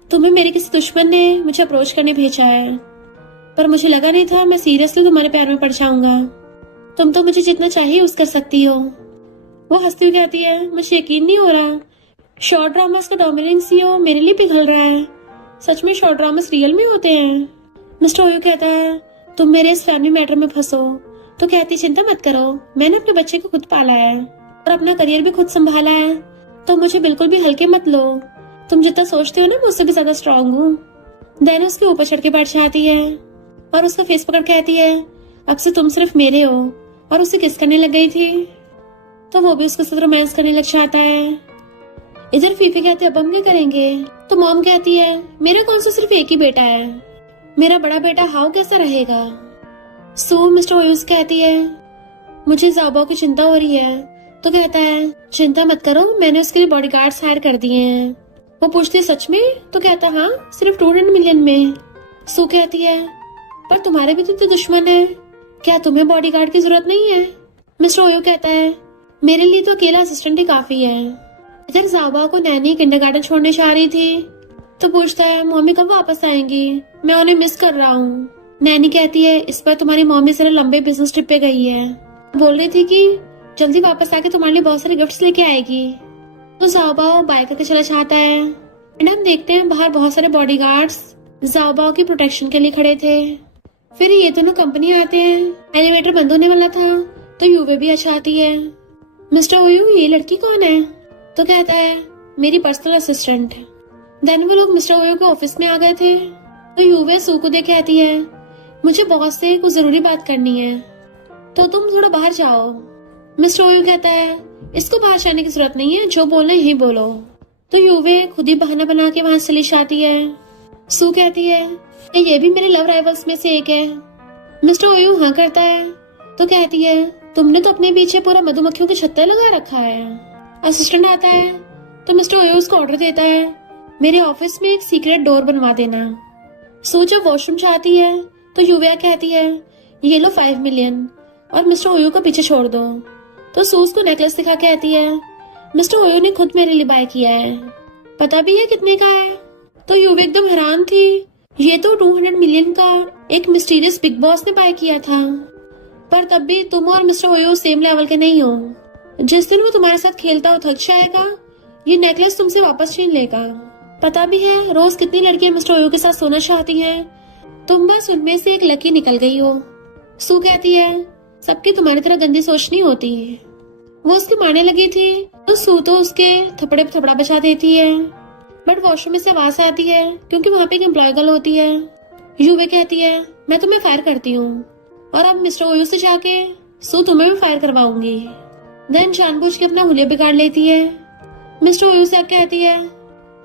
तुम्हें मेरे किसी दुश्मन ने मुझे अप्रोच करने भेजा है, पर मुझे लगा नहीं था मैं सीरियसली तुम्हारे प्यार में पड़ जाऊंगा। तुम तो मुझे जितना चाहिए यूज कर सकती हो। वो हंसती हुई कहती है, मुझे यकीन नहीं हो रहा, शॉर्ट ड्रामास का डोमिनेंट सीईओ मेरे लिए पिघल रहा है। सच में शॉर्ट ड्रामास रियल में होते हैं? मिस्टर ओयू कहता है, तुम मेरे इस फैमिली मैटर में फंसो। तो कहती, चिंता मत करो, मैंने अपने बच्चे को खुद पाला है और अपना करियर भी खुद संभाला है, तो मुझे बिल्कुल भी हल्के मत लो। तुम जितना सोचते हो ना, मैं उससे भी ज्यादा स्ट्रांग हूँ। देन उसके ऊपर चढ़ के बैठ जाती है और उसका फेस पकड़ कहती है, अब से तुम सिर्फ मेरे हो। और उसे किस करने लग गई थी, तो वो भी उसके साथ रोमांस करने लग जाता है। इधर फीफी कहते, अब हम क्या करेंगे? तो मॉम कहती है, मेरा कौन सा सिर्फ एक ही बेटा है, मेरा बड़ा बेटा हाउ कैसा रहेगा? सो मिस्टर ओयूस कहती है, मुझे ज़ाओबाओ की चिंता हो रही है। तो कहता है, चिंता मत करो, मैंने उसके लिए बॉडीगार्ड्स हायर कर दिए हैं। वो पूछती है, सच में? तो कहता, हाँ, सिर्फ 200 मिलियन में। सू कहती है, पर तुम्हारे भी तो दुश्मन है, क्या तुम्हें बॉडीगार्ड की जरूरत नहीं है? मिस्टर ओयू कहता है, मेरे लिए तो अकेला असिस्टेंट ही काफी है। इधर ज़ाओबाओ को नैनी किंडरगार्टन छोड़ने जा रही थी, तो पूछता है, मम्मी कब वापस आएंगी? मैं उन्हें मिस कर रहा हूँ। नैनी कहती है, इस बार तुम्हारी मम्मी जरा लंबे बिजनेस ट्रिप पे गई है, बोल रही थी कि जल्दी वापस आके तुम्हारे लिए बहुत सारे गिफ्ट्स लेके आएगी। तो ज़ाओबाओ बाइक करके चला जाता है एंड हम देखते हैं बाहर बहुत सारे बॉडीगार्ड्स ज़ाओबाओ की प्रोटेक्शन के लिए खड़े थे। फिर ये दोनों कंपनी आते हैं, एलिवेटर बंद होने वाला था तो यूवे भी अच्छा आती है। मिस्टर ओयू, ये लड़की कौन है? तो कहता है, मेरी पर्सनल असिस्टेंट। देन वो लोग मिस्टर ओयू के ऑफिस में आ गए थे, तो यूवे सू को देख कहती है, मुझे बॉस से कुछ जरूरी बात करनी है, तो तुम थोड़ा बाहर जाओ। मिस्टर ओयू कहता है, इसको बाहर जाने की जरूरत नहीं है, जो बोलना यही बोलो। तो युवे खुद ही बहाना बना के वहां से चली जाती है। सू कहती है कि ये भी मेरे लव राइवल्स में से एक है। मिस्टर ओयू हाँ करता है तो कहती है तुमने तो अपने पीछे पूरा मधुमक्खियों की छत्ता लगा रखा है। असिस्टेंट आता है तो मिस्टर ओयू उसको ऑर्डर देता है मेरे ऑफिस में एक सीक्रेट डोर बनवा देना। सू जब वॉशरूम जाती है तो युविया कहती है ये लो 5 मिलियन और मिस्टर ओयू को पीछे छोड़ दो। तो सू उसको नेकलेस दिखा कहती है मिस्टर ओयू ने खुद मेरे लिए बाय किया है, पता भी है कितने का है। तो युविया एकदम हैरान थी, ये तो 200 मिलियन का एक मिस्टीरियस बिग बॉस ने बाय किया था। पर तब भी तुम और मिस्टर ओयो सेम लेवल के नहीं हो। जिस दिन वो तुम्हारे साथ खेलता हो थक जाएगा, ये नेकलेस तुमसे वापस छीन लेगा। पता भी है रोज कितनी लड़कियां मिस्टर ओयो के साथ सोना चाहती हैं, तुम बस उनमें से एक लकी निकल गई हो। सू कहती है सबकी तुम्हारी तरह गंदी सोच नहीं होती। वो उसकी मारने लगी थी तो सू तो उसके थपड़े पे थपड़ा बचा देती है, बट वॉशरूम में से आवाज आती है क्योंकि वहाँ पे एक एम्प्लॉय गर्ल होती है। युवे कहती है मैं तुम्हें फायर करती हूँ और अब मिस्टर ओयू से जाके सू तुम्हें भी फायर करवाऊंगी। देन जानबूझ के अपना हुलिया बिगाड़ लेती है। मिस्टर ओयू से कहती है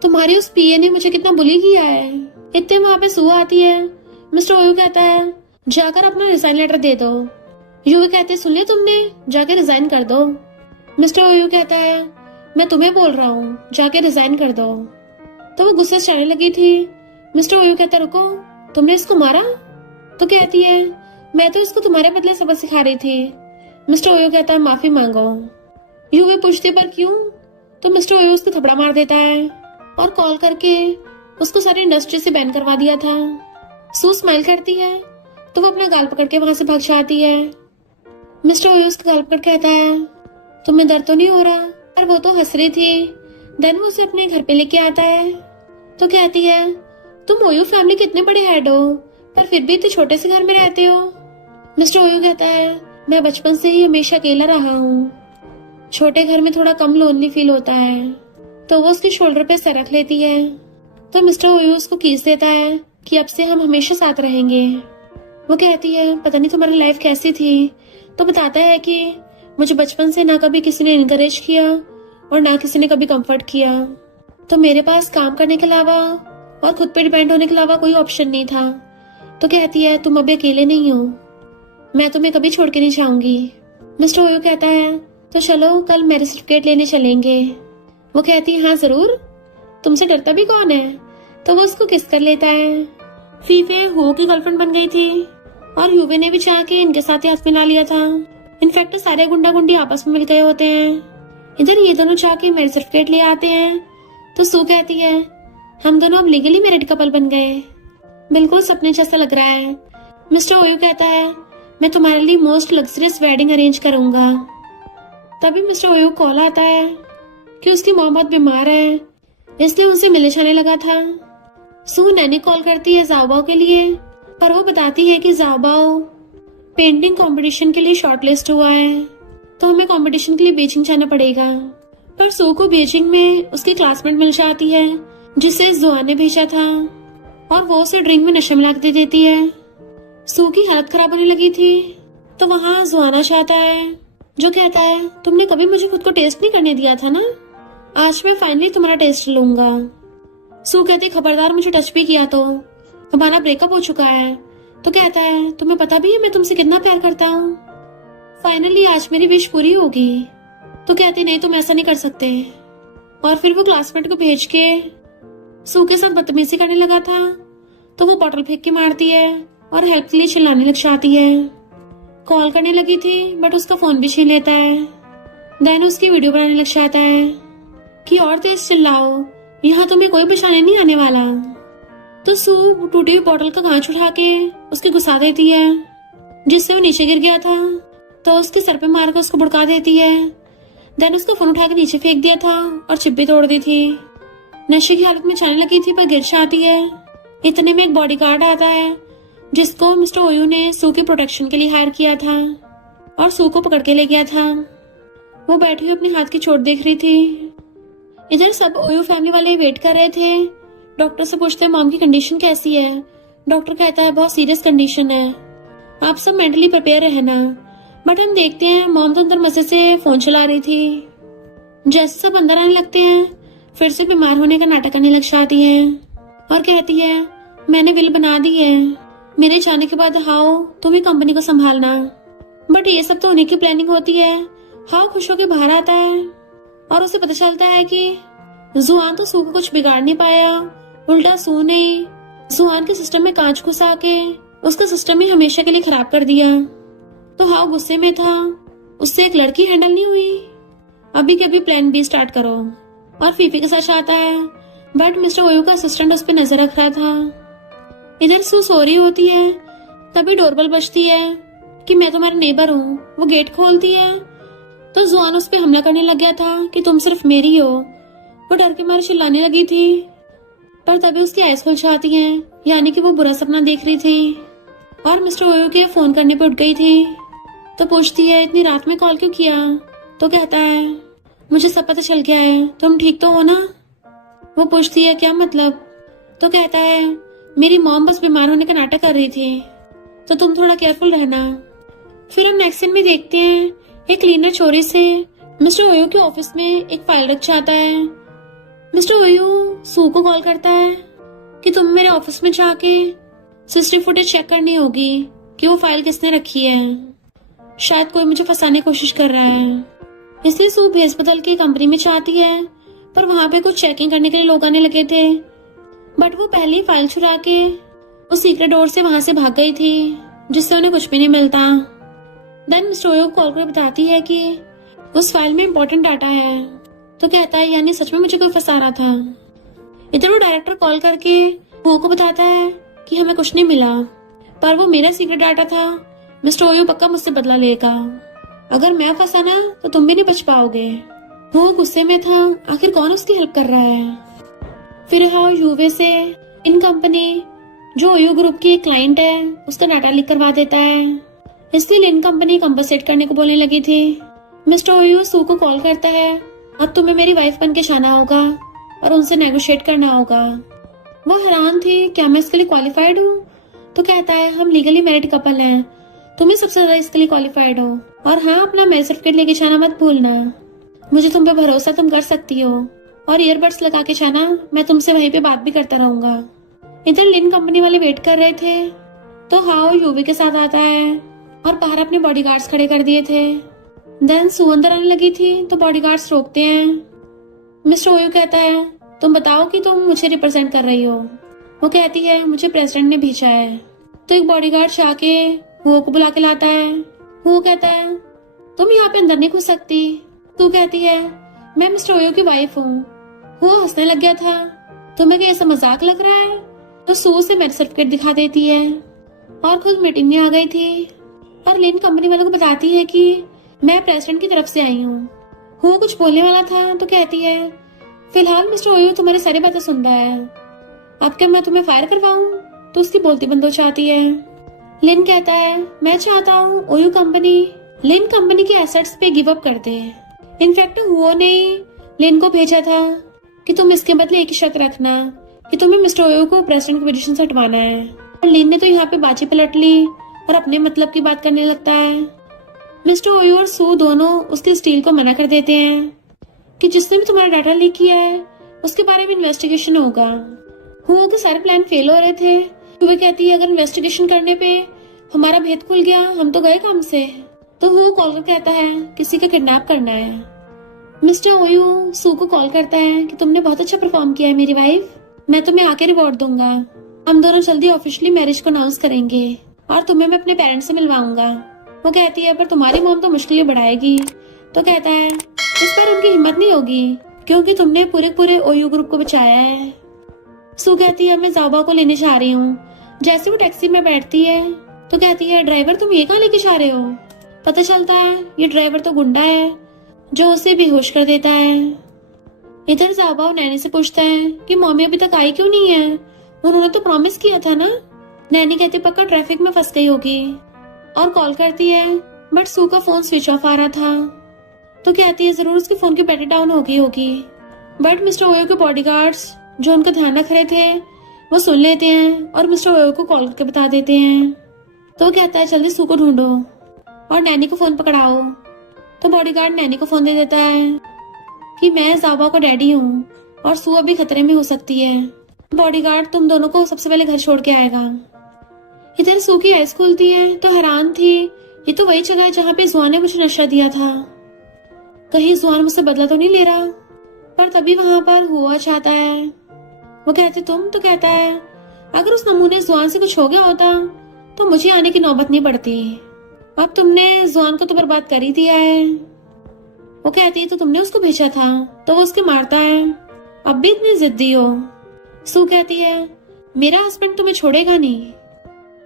तुम्हारी उस पीए ने मुझे कितना बुली किया है। इतने वहाँ पे सू आती है। मिस्टर ओयू कहता है जाकर अपना रिजाइन लेटर दे दो। युवे कहती है सुन लिया तुमने, जाके रिजाइन कर दो। मिस्टर ओयू कहता है मैं तुम्हें बोल रहा हूँ जाके रिजाइन कर दो। तो वो गुस्से से जाने लगी थी। मिस्टर ओयू कहता रुको, तुमने इसको मारा? तो कहती है मैं तो इसको तुम्हारे बदले सबक सिखा रही थी। मिस्टर ओयू कहता है माफी मांगो। युवे पूछती पर क्यों? तो मिस्टर ओयू उसको थपड़ा मार देता है और कॉल करके उसको सारी इंडस्ट्री से बैन करवा दिया था। सू स्माइल करती है तो वो अपना गाल पकड़ के वहां से भाग जाती है। मिस्टर ओयू उसका गाल पकड़ कहता है तुम्हें दर्द तो नहीं हो रहा? पर वो तो हंस रही थी। देन वो उसे अपने घर पे लेके आता है तो कहती है तुम ओयू फैमिली के इतने बड़े हेड हो पर फिर भी इतने छोटे से घर में रहते हो। मिस्टर ओयू कहता है मैं बचपन से ही हमेशा अकेला रहा हूँ, छोटे घर में थोड़ा कम लोनली फील होता है। तो वो उसके शोल्डर पे सर रख लेती है। तो मिस्टर ओयू उसको कीस देता है कि अब से हम हमेशा साथ रहेंगे। वो कहती है पता नहीं तुम्हारी लाइफ कैसी थी। तो बताता है कि मुझे बचपन से ना कभी किसी ने इनकरेज किया और ना किसी ने कभी कंफर्ट किया, तो मेरे पास काम करने के अलावा और खुद पे डिपेंड होने के अलावा कोई ऑप्शन नहीं था। तो कहती है तुम अभी अकेले नहीं हो, मैं तुम्हें कभी छोड़ के नहीं जाऊंगी। मिस्टर ओयू कहता है तो चलो कल मैरिज सर्टिफिकेट लेने चलेंगे। वो कहती है हाँ जरूर, तुमसे डरता भी कौन है। तो वो उसको किस कर लेता है। फीफे हो की गर्लफ्रेंड बन गई थी और युवे ने भी चाह के इनके साथ ही हाथ मिला लिया था। इनफैक्ट सारे गुंडा गुंडी आपस में मिल गए होते हैं। इधर ये दोनों चाह के मैरिज सर्टिफिकेट ले आते हैं। तो सू कहती है हम दोनों अब लीगली मैरिड कपल बन गए, बिल्कुल सपने जैसा लग रहा है। मिस्टर ओयू कहता है मैं तुम्हारे लिए मोस्ट लग्जरियस वेडिंग अरेंज करूंगा। तभी मिस्टर ओयू कॉल आता है कि उसकी मॉम बहुत बीमार है, इसलिए उनसे मिलने जाने लगा था। सू नैनी कॉल करती है जाओबाओ के लिए, पर वो बताती है कि जाओबाओ पेंटिंग कंपटीशन के लिए शॉर्टलिस्ट हुआ है, तो हमें कंपटीशन के लिए बीजिंग जाना पड़ेगा। पर सू को बीजिंग में उसकी क्लासमेट मिल जाती है जिसे जुआन ने भेजा था और वो उसे ड्रिंक में नशा मिला के देती है। सू की हालत खराब होने लगी थी तो वहाँ जुआना चाहता है जो कहता है तुमने कभी मुझे खुद को टेस्ट नहीं करने दिया था ना, आज मैं फाइनली तुम्हारा टेस्ट लूंगा। सू कहती खबरदार मुझे टच भी किया तो हमारा ब्रेकअप हो चुका है। तो कहता है तुम्हें पता भी है मैं तुमसे कितना प्यार करता हूँ, फाइनली आज मेरी विश पूरी होगी। तो कहती नहीं तुम ऐसा नहीं कर सकते। और फिर वो क्लासमेट को भेज के सू के साथ बदतमीजी करने लगा था तो वो बॉटल फेंक के मारती है और हेल्प के लिए चिल्लाने लग जाती है। कॉल करने लगी थी बट उसका फोन भी छीन लेता है। देन उसकी वीडियो बनाने लग जाता है कि और तेज चिल्लाओ, यहाँ तुम्हें कोई बचाने नहीं आने वाला। तो सू टूटी हुई बॉटल का कांच उठा के उसके घुसा देती है जिससे वो नीचे गिर गया था। तो उसके सर पे मारकर उसको भड़का देती है। देन उसका फोन उठा के नीचे फेंक दिया था और चिप भी तोड़ दी थी। नशे की हालत में जाने लगी थी पर गिर जाती है। इतने में एक बॉडीगार्ड आता है जिसको मिस्टर ओयू ने सू के प्रोटेक्शन के लिए हायर किया था और सू को पकड़ के ले गया था। वो बैठी हुई अपने हाथ की चोट देख रही थी। इधर सब ओयू फैमिली वाले वेट कर रहे थे। डॉक्टर से पूछते हैं मॉम की कंडीशन कैसी है। डॉक्टर कहता है बहुत सीरियस कंडीशन है, आप सब मेंटली प्रिपेयर रहना। बट हम देखते हैं मॉम तो अंदर मजे से फोन चला रही थी। जैसे सब अंदर आने लगते हैं फिर से बीमार होने का नाटक करने लग जाती है और कहती है मैंने विल बना दी है, मेरे जाने के बाद हाउ तुम ही कंपनी को संभालना। बट ये सब तो उन्हीं की प्लानिंग होती है। हाउ खुश होकर बाहर आता है और उसे पता चलता है कि जुआन तो सू को कुछ बिगाड़ नहीं पाया, उल्टा सू ने जुआन के सिस्टम में कांच घुसा के उसका सिस्टम ही हमेशा के लिए खराब कर दिया। तो हाउ गुस्से में था, उससे एक लड़की हैंडल नहीं हुई, अभी के अभी प्लान बी स्टार्ट करो। और फीफी के साथ आता है बट मिस्टर ओयू का असिस्टेंट उस पर नजर रख रहा था। इधर सू सो रही होती है, तभी डोरबेल बजती है कि मैं तुम्हारा नेबर हूँ। वो गेट खोलती है तो जुआन उस पर हमला करने लग गया था कि तुम सिर्फ मेरी हो। वो डर के मारे चिल्लाने लगी थी पर तभी उसकी आइज खुल जाती हैं, यानी कि वो बुरा सपना देख रही थी और मिस्टर ओयू के फोन करने पे उठ गई थी। तो पूछती है इतनी रात में कॉल क्यों किया? तो कहता है मुझे सब पता चल गया है, तुम ठीक तो हो ना? वो पूछती है क्या मतलब? तो कहता है मेरी मॉम बस बीमार होने का नाटक कर रही थी, तो तुम थोड़ा केयरफुल रहना। फिर हम नेक्स्ट सीन में देखते हैं एक क्लीनर चोरी से मिस्टर ओयू के ऑफिस में एक फाइल रख जाता है। मिस्टर ओयू सू को कॉल करता है कि तुम मेरे ऑफिस में जाके सीसीटीवी फुटेज चेक करनी होगी कि वो फाइल किसने रखी है, शायद कोई मुझे फंसाने की कोशिश कर रहा है। इसलिए सू भेस बदल के कंपनी में चाहती है पर वहां पे कुछ चेकिंग करने के लिए लोग आने लगे थे, बट वो पहले ही फाइल चुरा के उस सीक्रेट डोर से वहां से भाग गई थी जिससे उन्हें कुछ भी नहीं मिलता। देन मिस्टर ओयू कॉल कर बताती है कि उस फाइल में इम्पोर्टेंट डाटा है। तो कहता है यानी सच में मुझे कोई फंसा रहा था। इधर वो डायरेक्टर कॉल करके वो को बताता है कि हमें कुछ नहीं मिला, पर वो मेरा सीक्रेट डाटा था। मिस्टर ओयू पक्का मुझसे बदला लेगा, अगर मैं फंसा ना तो तुम भी नहीं बच पाओगे। वो गुस्से में था, आखिर कौन उसकी हेल्प कर रहा है। फिर हाँ यूवे से इन कंपनी जो ओयू ग्रुप की एक क्लाइंट है उसका डाटा लीक करवा देता है, इसलिए लिन कंपनी कंपनसेट करने को बोलने लगी थी। मिस्टर ओयू सू को कॉल करता है अब तुम्हें मेरी वाइफ बन के जाना होगा और उनसे नेगोशिएट करना होगा। वो हैरान थी क्या मैं इसके लिए क्वालिफाइड हूँ? तो कहता है हम लीगली मैरिड कपल हैं, तुम्हें सबसे ज्यादा इसके लिए क्वालिफाइड हो, और हाँ अपना मैरिज सर्टिफिकेट लेके जाना मत भूलना। मुझे तुम पे भरोसा, तुम कर सकती हो, और ईयरबड्स लगा के जाना, मैं तुमसे वहीं पे बात भी करता रहूंगा। इधर लिन कंपनी वाले वेट कर रहे थे तो हाओ यूवी के साथ आता है और बाहर अपने बॉडीगार्ड्स खड़े कर दिए थे। देन सू अंदर आने लगी थी तो बॉडीगार्ड्स रोकते हैं। मिस्टर ओयू कहता है तुम बताओ कि तुम मुझे रिप्रेजेंट कर रही हो। वो कहती है मुझे प्रेसिडेंट ने भेजा है। तो एक बॉडीगार्ड जाके वो को बुला के लाता है। वो कहता है तुम यहाँ पे अंदर नहीं घुस सकती। तू कहती है मैं मिस्टर ओयू की वाइफ हूँ। वो हंसने लग गया था, तुम्हें क्या ऐसा मजाक लग रहा है? तो सू से मैरिज सर्टिफिकेट दिखा देती है और खुद मीटिंग में आ गई थी और लिन कंपनी वालों को बताती है कि मैं प्रेसिडेंट की तरफ से आई हूँ। वो कुछ बोलने वाला था तो कहती है फिलहाल मिस्टर ओयू तुम्हारी सारी बातें सुन रहा है, अब क्या मैं तुम्हें फायर करवाऊं? तो उसकी बोलती बंद हो जाती है। लिन कहता है मैं चाहता हूँ ओयू कंपनी लिन कंपनी के एसेट्स पे गिव अप कर दे। इनफैक्ट हुओ ने लिन को भेजा था कि तुम इसके बदले एक ही शर्त रखना कि तुम्हें मिस्टर ओयू को प्रेसिडेंट की पोजीशन से हटवाना है। और लिन ने तो यहाँ पे बाजी पलट ली और अपने मतलब की बात करने लगता है। मिस्टर ओयू और सू दोनों उसके स्टील को मना कर देते हैं कि जिसने भी तुम्हारा डाटा लीक किया है उसके बारे में इन्वेस्टिगेशन होगा। हुओ के सारे प्लान फेल हो रहे थे। वो कहती है अगर इन्वेस्टिगेशन करने पे हमारा भेद खुल गया हम तो गए काम से। तो वो कॉल कर कहता है किसी का किडनैप करना है। मिस्टर ओयू सू को कॉल करता है कि तुमने बहुत अच्छा परफॉर्म किया है मेरी वाइफ, मैं तुम्हें आके रिवॉर्ड दूंगा। हम दोनों जल्दी ऑफिशियली मैरिज को अनाउंस करेंगे और तुम्हें मैं अपने पेरेंट्स से मिलवाऊंगा। वो कहती है पर तुम्हारी मॉम तो मुश्किलें बढ़ाएगी। तो कहता है इस पर उनकी हिम्मत नहीं होगी क्योंकि तुमने पूरे ओयू ग्रुप को बचाया है। सू कहती है मैं जाओबा को लेने जा रही हूँ। जैसे वो टैक्सी में बैठती है तो कहती है ड्राइवर तुम ये कहाँ लेके जा रहे हो? पता चलता है ये ड्राइवर तो गुंडा है जो उसे बेहोश कर देता है। इधर जाओबा नैनी से पूछता है कि मम्मी अभी तक आई क्यों नहीं है, उन्होंने तो प्रॉमिस किया था ना। नैनी कहती पक्का ट्रैफिक में फंस गई होगी और कॉल करती है बट सू का फोन स्विच ऑफ आ रहा था। तो कहती है जरूर उसके फोन की बैटरी डाउन हो गई होगी। बट मिस्टर ओयो के बॉडीगार्ड्स जो उनका ध्यान रख रहे थे वो सुन लेते हैं और मिस्टर ओयो को कॉल करके बता देते हैं। तो कहता है जल्दी सू को ढूंढो और नैनी को फोन पकड़ाओ। तो बॉडीगार्ड नैनी को फोन दे देता है कि मैं जाबा का डैडी हूँ और सू अभी खतरे में हो सकती है। बॉडीगार्ड तुम दोनों को सबसे पहले घर छोड़ के आएगा। इधर सू की आइज खुलती है तो हैरान थी, ये तो वही जगह है जहाँ पे जुआन ने मुझे नशा दिया था। कहीं जुआन मुझसे बदला तो नहीं ले रहा। पर तभी वहां पर हुआ चाहता है। वो कहते तुम तो कहता है अगर उस नमूने जुआन से कुछ हो गया होता तो मुझे आने की नौबत नहीं पड़ती। अब तुमने जुआन को तो बर्बाद कर ही दिया है। वो कहती है तो तुमने उसको भेजा था तो वो उसके मारता है, अब भी इतनी जिद्दी हो। सू कहती है मेरा हस्बैंड तुम्हें छोड़ेगा नहीं।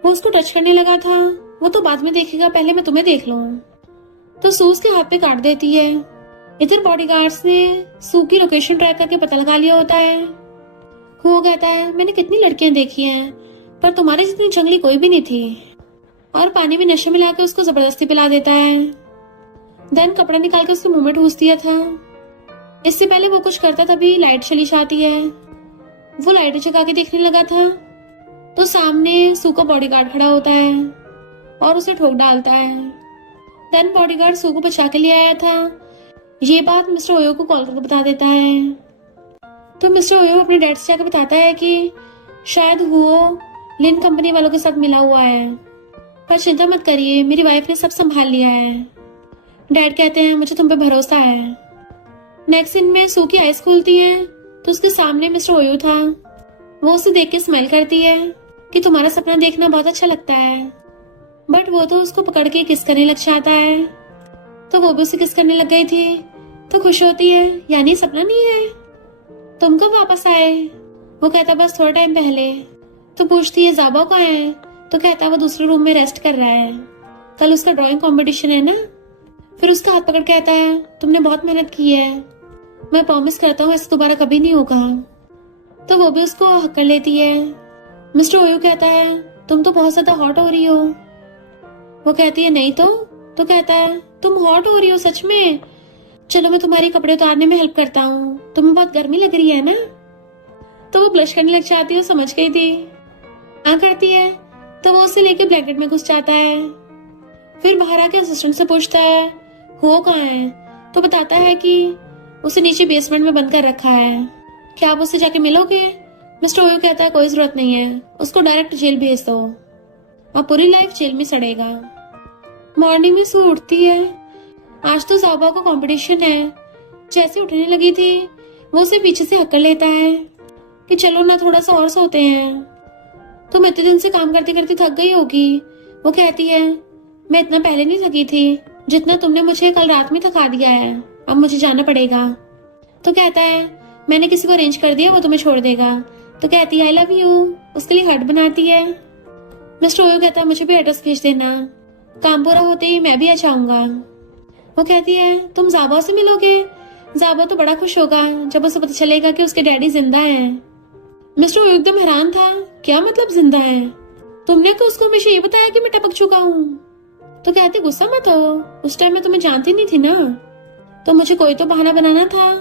वो उसको टच करने लगा था, वो तो बाद में देखेगा, पहले मैं तुम्हें देख लूं। तो सू उसके हाथ पे काट देती है। इधर बॉडीगार्ड्स ने सू की लोकेशन ट्रैक करके पता लगा लिया होता है। वो कहता है मैंने कितनी लड़कियां देखी हैं पर तुम्हारे जितनी जंगली कोई भी नहीं थी, और पानी में नशे मिला के उसको जबरदस्ती पिला देता है। देन कपड़ा निकाल के उसके मुंह में ठूस दिया था। इससे पहले वो कुछ करता तभी लाइट चली जाती है। वो लाइट जगा के देखने लगा था तो सामने सू का बॉडीगार्ड खड़ा होता है और उसे ठोक डालता है। देन बॉडीगार्ड सू को बचा के ले आया था। ये बात मिस्टर ओयो को कॉल करके बता देता है। तो मिस्टर ओयो अपने डैड से जाकर बताता है कि शायद वो लिन कंपनी वालों के साथ मिला हुआ है, पर चिंता मत करिए मेरी वाइफ ने सब संभाल लिया है। डैड कहते हैं मुझे तुम पे भरोसा है। नेक्स्ट सीन में सू की आइज खुलती है तो उसके सामने मिस्टर ओयो था। वो उसे देख के स्माइल करती है कि तुम्हारा सपना देखना बहुत अच्छा लगता है, बट वो तो उसको पकड़ के किस करने लग जाता है। तो वो भी उसे किस करने लग गई थी तो खुश होती है, यानी सपना नहीं है। तुम कब वापस आए? वो कहता बस थोड़ा टाइम पहले। तो पूछती है जाबा कहाँ है? तो कहता वो दूसरे रूम में रेस्ट कर रहा है, कल उसका ड्राइंग कंपटीशन है ना। फिर उसका हाथ पकड़ कहता है तुमने बहुत मेहनत की है, मैं प्रॉमिस करता हूँ ऐसा दोबारा कभी नहीं होगा। तो वो भी उसको हक कर लेती है। मिस्टर ओयो कहता है तुम तो बहुत ज्यादा हॉट हो रही हो। वो कहती है नहीं तो कहता है तुम हॉट हो रही हो सच में, चलो मैं तुम्हारे कपड़े उतारने में हेल्प करता हूँ, तुम्हें बहुत गर्मी लग रही है ना। तो वो ब्लश करने लग जाती है, वो समझ गई थी। हाँ करती है तो वो उसे लेके ब्लैंकेट में घुस जाता है। फिर बाहर आके असिस्टेंट से पूछता है वो कहाँ है? तो बताता है कि उसे नीचे बेसमेंट में बंद कर रखा है, क्या आप उससे जाके मिलोगे? मिस्टर ओयो कहता है कोई जरूरत नहीं है, उसको डायरेक्ट जेल भेज दो, अब पूरी लाइफ जेल में सड़ेगा। मॉर्निंग में सू उठती है। आज तो जाबा का कंपटीशन है। जैसे उठने लगी थी वो उसे पीछे से हक्कर लेता है कि चलो ना थोड़ा सा और सोते हैं, तुम इतने दिन से काम करते करते थक गई होगी। वो कहती है मैं इतना पहले नहीं थकी थी जितना तुमने मुझे कल रात में थका दिया है, अब मुझे जाना पड़ेगा। तो कहता है मैंने किसी को अरेंज कर दिया, वो तुम्हें छोड़ देगा। तो कहती है आई लव यू, उसके लिए हार्ट बनाती है। मिस्टर ओयो कहता है मुझे भी एड्रेस भेज देना, काम पूरा होते ही मैं भी आ जाऊंगा। वो कहती है तुम जाबा से मिलोगे? जाबा तो बड़ा खुश होगा जब उसे पता चलेगा कि उसके डैडी जिंदा हैं। मिस्टर ओयो एकदम हैरान था, क्या मतलब जिंदा है? तुमने तो उसको हमेशा ये बताया कि मैं टपक चुका हूँ। तो कहती गुस्सा मत हो, उस टाइम मैं तुम्हें जानती नहीं थी ना, तो मुझे कोई तो बहाना बनाना था।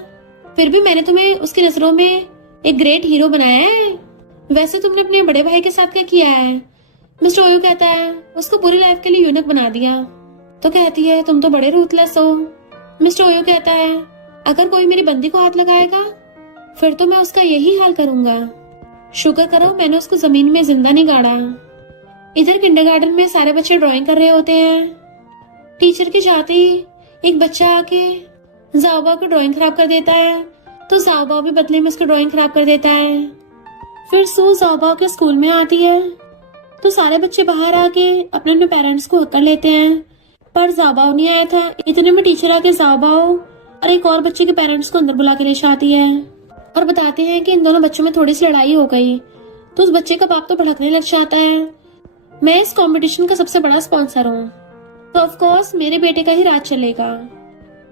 फिर भी मैंने तुम्हें उसकी नजरों में एक ग्रेट हीरो बनाया है। वैसे तुमने अपने बड़े भाई के साथ क्या किया है? मिस्टर ओयो कहता है उसको पूरी लाइफ के लिए यूनिक बना दिया। तो कहती है तुम तो बड़े रूथलेस हो। मिस्टर ओयो कहता है अगर कोई मेरी बंदी को हाथ लगाएगा फिर तो मैं उसका यही हाल करूंगा। शुक्र करो मैंने उसको जमीन में जिंदा नहीं गाड़ा। इधर किंडरगार्टन में सारे बच्चे ड्राइंग कर रहे होते हैं। टीचर के जाते ही एक बच्चा आके जाओबा को ड्राइंग खराब कर देता है, तो जाओबा भी बदले में उसकी ड्राइंग खराब कर देता है। फिर सू जाओबा के स्कूल में आती है तो सारे बच्चे बाहर आके अपने अपने पेरेंट्स को हक कर लेते हैं, पर जाओबाओ नहीं आया था। इतने में टीचर आके जाओबाओ और एक और बच्चे के पेरेंट्स को अंदर बुला के ले जाती है और बताते हैं कि इन दोनों बच्चों में थोड़ी सी लड़ाई हो गई। तो उस बच्चे का बाप तो भड़कने लग जाता है, मैं इस कंपटीशन का सबसे बड़ा स्पॉन्सर हूँ, तो ऑफ कोर्स मेरे बेटे का ही राज चलेगा,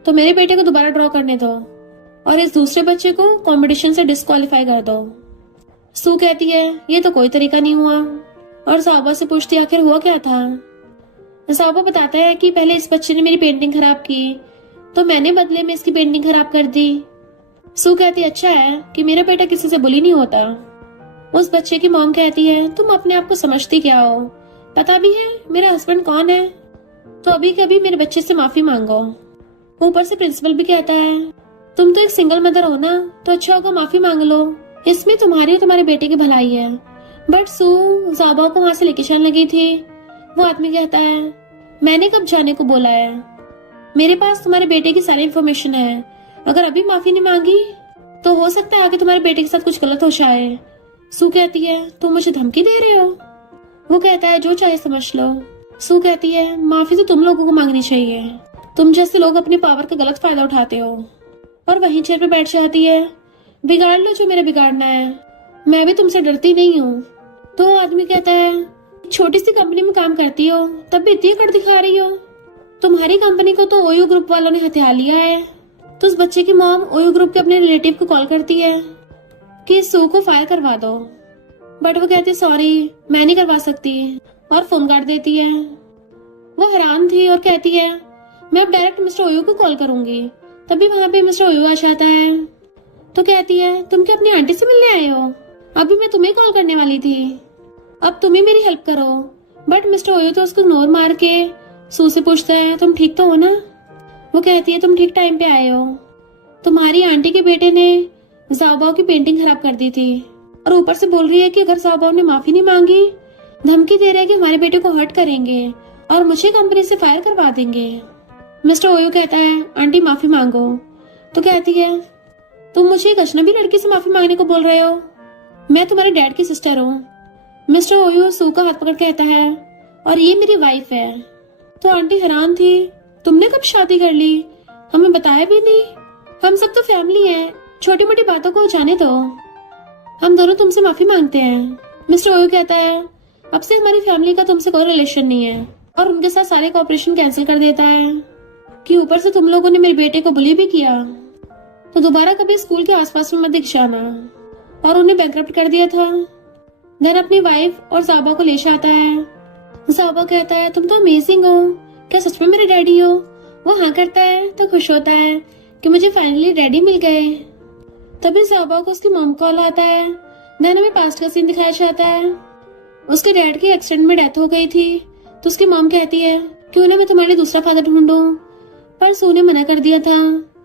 तो मेरे बेटे को दोबारा ड्रॉ करने दो और इस दूसरे बच्चे को कंपटीशन से डिस्क्वालीफाई कर दो। सू कहती है ये तो कोई तरीका नहीं हुआ, और जाबा से पूछती है आखिर हुआ क्या था। जाबा बताता है कि पहले इस बच्चे ने मेरी पेंटिंग खराब की तो मैंने बदले में इसकी पेंटिंग खराब कर दी। सू कहती अच्छा है कि मेरा बेटा किसी से बुली नहीं होता। उस बच्चे की मॉम कहती है तुम अपने आप को समझती क्या हो, पता भी है मेरा हस्बैंड कौन है, तो अभी कभी मेरे बच्चे से माफी मांगो। ऊपर से प्रिंसिपल भी कहता है तुम तो एक सिंगल मदर हो ना, तो अच्छा होगा माफी मांग लो, इसमें तुम्हारी और तुम्हारे बेटे की भलाई है। बट सू ज़ाबा को वहां से लेके चलने लगी थी। वो आदमी कहता है, मैंने कब जाने को बोला है, मेरे पास तुम्हारे बेटे की सारी इंफॉर्मेशन है, अगर अभी माफी नहीं मांगी तो हो सकता है आगे तुम्हारे बेटे के साथ कुछ गलत हो जाए। सू कहती है, तुम मुझे धमकी दे रहे हो? वो कहता है, जो चाहे समझ लो। सू कहती है, माफी तो तुम लोगों को मांगनी चाहिए, तुम जैसे लोग अपनी पावर का गलत फायदा उठाते हो। और वहीं चेयर पे बैठ जाती है, बिगाड़ लो जो मेरा बिगाड़ना है, मैं भी तुमसे डरती नहीं हूँ। तो आदमी कहता है, छोटी सी कंपनी में काम करती हो तब भी इतनी अकड़ दिखा रही हो, तुम्हारी कंपनी को तो ओयू ग्रुप वालों ने हथिया लिया है। तो उस बच्चे की मॉम ओयू ग्रुप के अपने रिलेटिव को कॉल करती है कि सू को फायर करवा दो, बट वो कहती है, सॉरी मैं नहीं करवा सकती, और फोन काट देती है। वो हैरान थी और कहती है, मैं अब डायरेक्ट मिस्टर ओयू को कॉल करूंगी। तभी वहां पे मिस्टर ओयू आ जाता है। तो कहती है, तुम क्या अपनी आंटी से मिलने आए हो? अभी मैं तुम्हें कॉल करने वाली थी, अब तुम ही मेरी हेल्प करो। बट मिस्टर ओयू तो उसको इग्नोर मार के सू से पूछता है, तुम ठीक तो हो ना? वो कहती है, तुम ठीक टाइम पे आए हो, तुम्हारी आंटी के बेटे ने ज़ाओबाओ की पेंटिंग खराब कर दी थी, और ऊपर से बोल रही है कि अगर ज़ाओबाओ ने माफी नहीं मांगी, धमकी दे रहे हैं कि हमारे बेटे को हर्ट करेंगे और मुझे कंपनी से फायर करवा देंगे। मिस्टर ओयू कहता है, आंटी माफी मांगो। तो कहती है, तुम मुझे एक अजनबी लड़की से माफी मांगने को बोल रहे हो? मैं तुम्हारे डैड की सिस्टर हूँ। मिस्टर ओयू सू का हाथ पकड़ कहता है, और ये मेरी वाइफ है। तो आंटी हैरान थी, तुमने कब शादी कर ली, हमें बताया भी नहीं, हम सब तो फैमिली हैं, छोटी मोटी बातों को जाने दो, हम दोनों तुमसे माफी मांगते हैं। मिस्टर ओयू कहता है, अब से हमारी फैमिली का तुमसे कोई रिलेशन नहीं है, और उनके साथ सारे कॉपरेशन कैंसिल कर देता है कि ऊपर से तुम लोगों ने मेरे बेटे को बुली भी किया, तो दोबारा कभी स्कूल के आसपास में मत दिख जाना, और उन्हें बैंकरप्ट कर दिया था। देन अपनी वाइफ और ज़ाबा को ले जाता है। ज़ाबा कहता है, तुम तो अमेजिंग हो, क्या सच में मेरे डैडी हो? वो हाँ करता है तो खुश होता है कि मुझे फाइनली डैडी मिल गए। तभी ज़ाबा को उसकी मॉम कॉल आता है। देन हमें पास्ट का सीन दिखाया जाता है। उसके डैड की एक्सीडेंट में डेथ हो गई थी, तो उसकी मॉम कहती है, क्यों ना मैं तुम्हारे दूसरा फादर ढूंढूं, पर सू ने मना कर दिया था।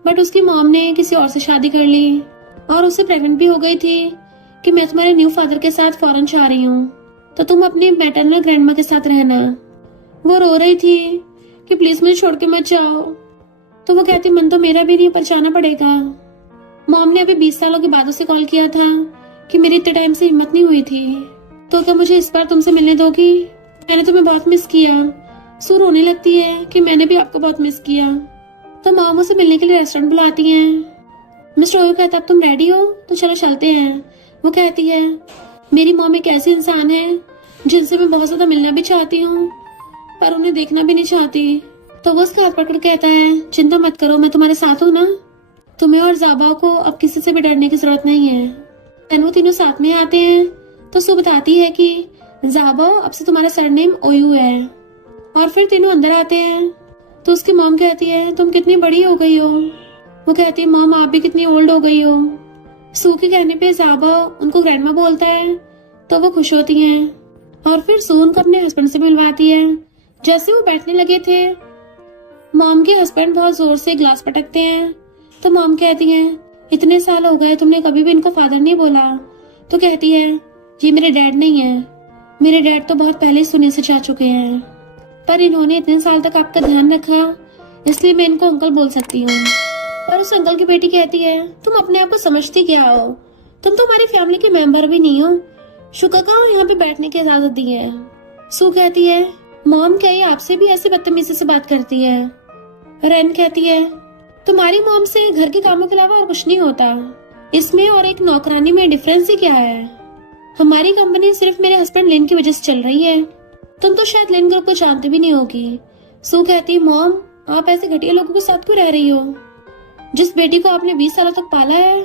बट उसकी मॉम ने किसी और से शादी कर ली और उससे प्रेग्नेंट भी हो गई थी कि मैं तुम्हारे न्यू फादर के साथ फॉरेन जा रही हूँ, तो तुम अपनी मैटरनल ग्रैंडमा के साथ रहना। वो रो रही थी कि प्लीज मुझे छोड़ के मत जाओ। तो वो कहती, मन तो मेरा भी नहीं, पर जाना पड़ेगा। मॉम ने अभी 20 सालों के बाद उसे कॉल किया था कि मेरी इतने टाइम से हिम्मत नहीं हुई थी, तो क्या मुझे इस बार तुमसे मिलने दोगी? मैंने तुम्हें बहुत मिस किया। सू रोने लगती है कि मैंने भी आपको बहुत मिस किया। तो मॉम उसे मिलने के लिए रेस्टोरेंट बुलाती हैं। मिस्टर ओयू कहता, अब तुम रेडी हो तो चलो चलते हैं। वो कहती है, मेरी मॉम एक ऐसी इंसान है जिनसे मैं बहुत ज्यादा मिलना भी चाहती हूँ, पर उन्हें देखना भी नहीं चाहती। तो वो उसका हाथ पकड़ कहता है, चिंता मत करो, मैं तुम्हारे साथ हूँ ना, तुम्हें और ज़ाबा को अब किसी से भी डरने की जरूरत नहीं है। देन वो तीनों साथ में आते हैं। तो सू बताती है कि ज़ाबा, अब से तुम्हारा सरनेम ओयू है। और फिर तीनों अंदर आते हैं। तो उसकी मॉम कहती है, तुम कितनी बड़ी हो गई हो? वो कहती है, मॉम आप भी कितनी ओल्ड हो गई हो। सू के कहने पे ज़ाबा उनको ग्रैंडमा बोलता है, तो वो खुश होती हैं। और फिर सू उनको अपने हस्बैंड से मिलवाती है। जैसे वो बैठने लगे थे, मॉम के हस्बैंड बहुत जोर से ग्लास पटकते हैं। तो मॉम कहती है, इतने साल हो गए तुमने कभी भी इनको फादर नहीं बोला। तो कहती है, ये मेरे डैड नहीं है, मेरे डैड तो बहुत पहले सुने से जा चुके हैं, पर इन्होंने इतने साल तक आपका ध्यान रखा, इसलिए मैं इनको अंकल बोल सकती हूँ। पर उस अंकल की बेटी कहती है, तुम अपने आप को समझती क्या हो, तुम तो हमारी फैमिली के मेंबर भी नहीं हो, शुक्र का यहाँ पे बैठने की इजाजत दी है। सू कहती है, मॉम क्या ये आपसे भी ऐसे बदतमीजी से बात करती है? रेन कहती है, तुम्हारी मॉम से घर के कामों के अलावा और कुछ नहीं होता, इसमें और एक नौकरानी में डिफरेंस ही क्या है? हमारी कंपनी सिर्फ मेरे हस्बैंड लिन की वजह से चल रही है, तुम तो शायद लिन ग्रुप को जानते भी नहीं होगी। सू कहती है, मॉम आप ऐसे घटिया लोगों के साथ क्यों रह रही हो? जिस बेटी को आपने 20 सालों तक पाला है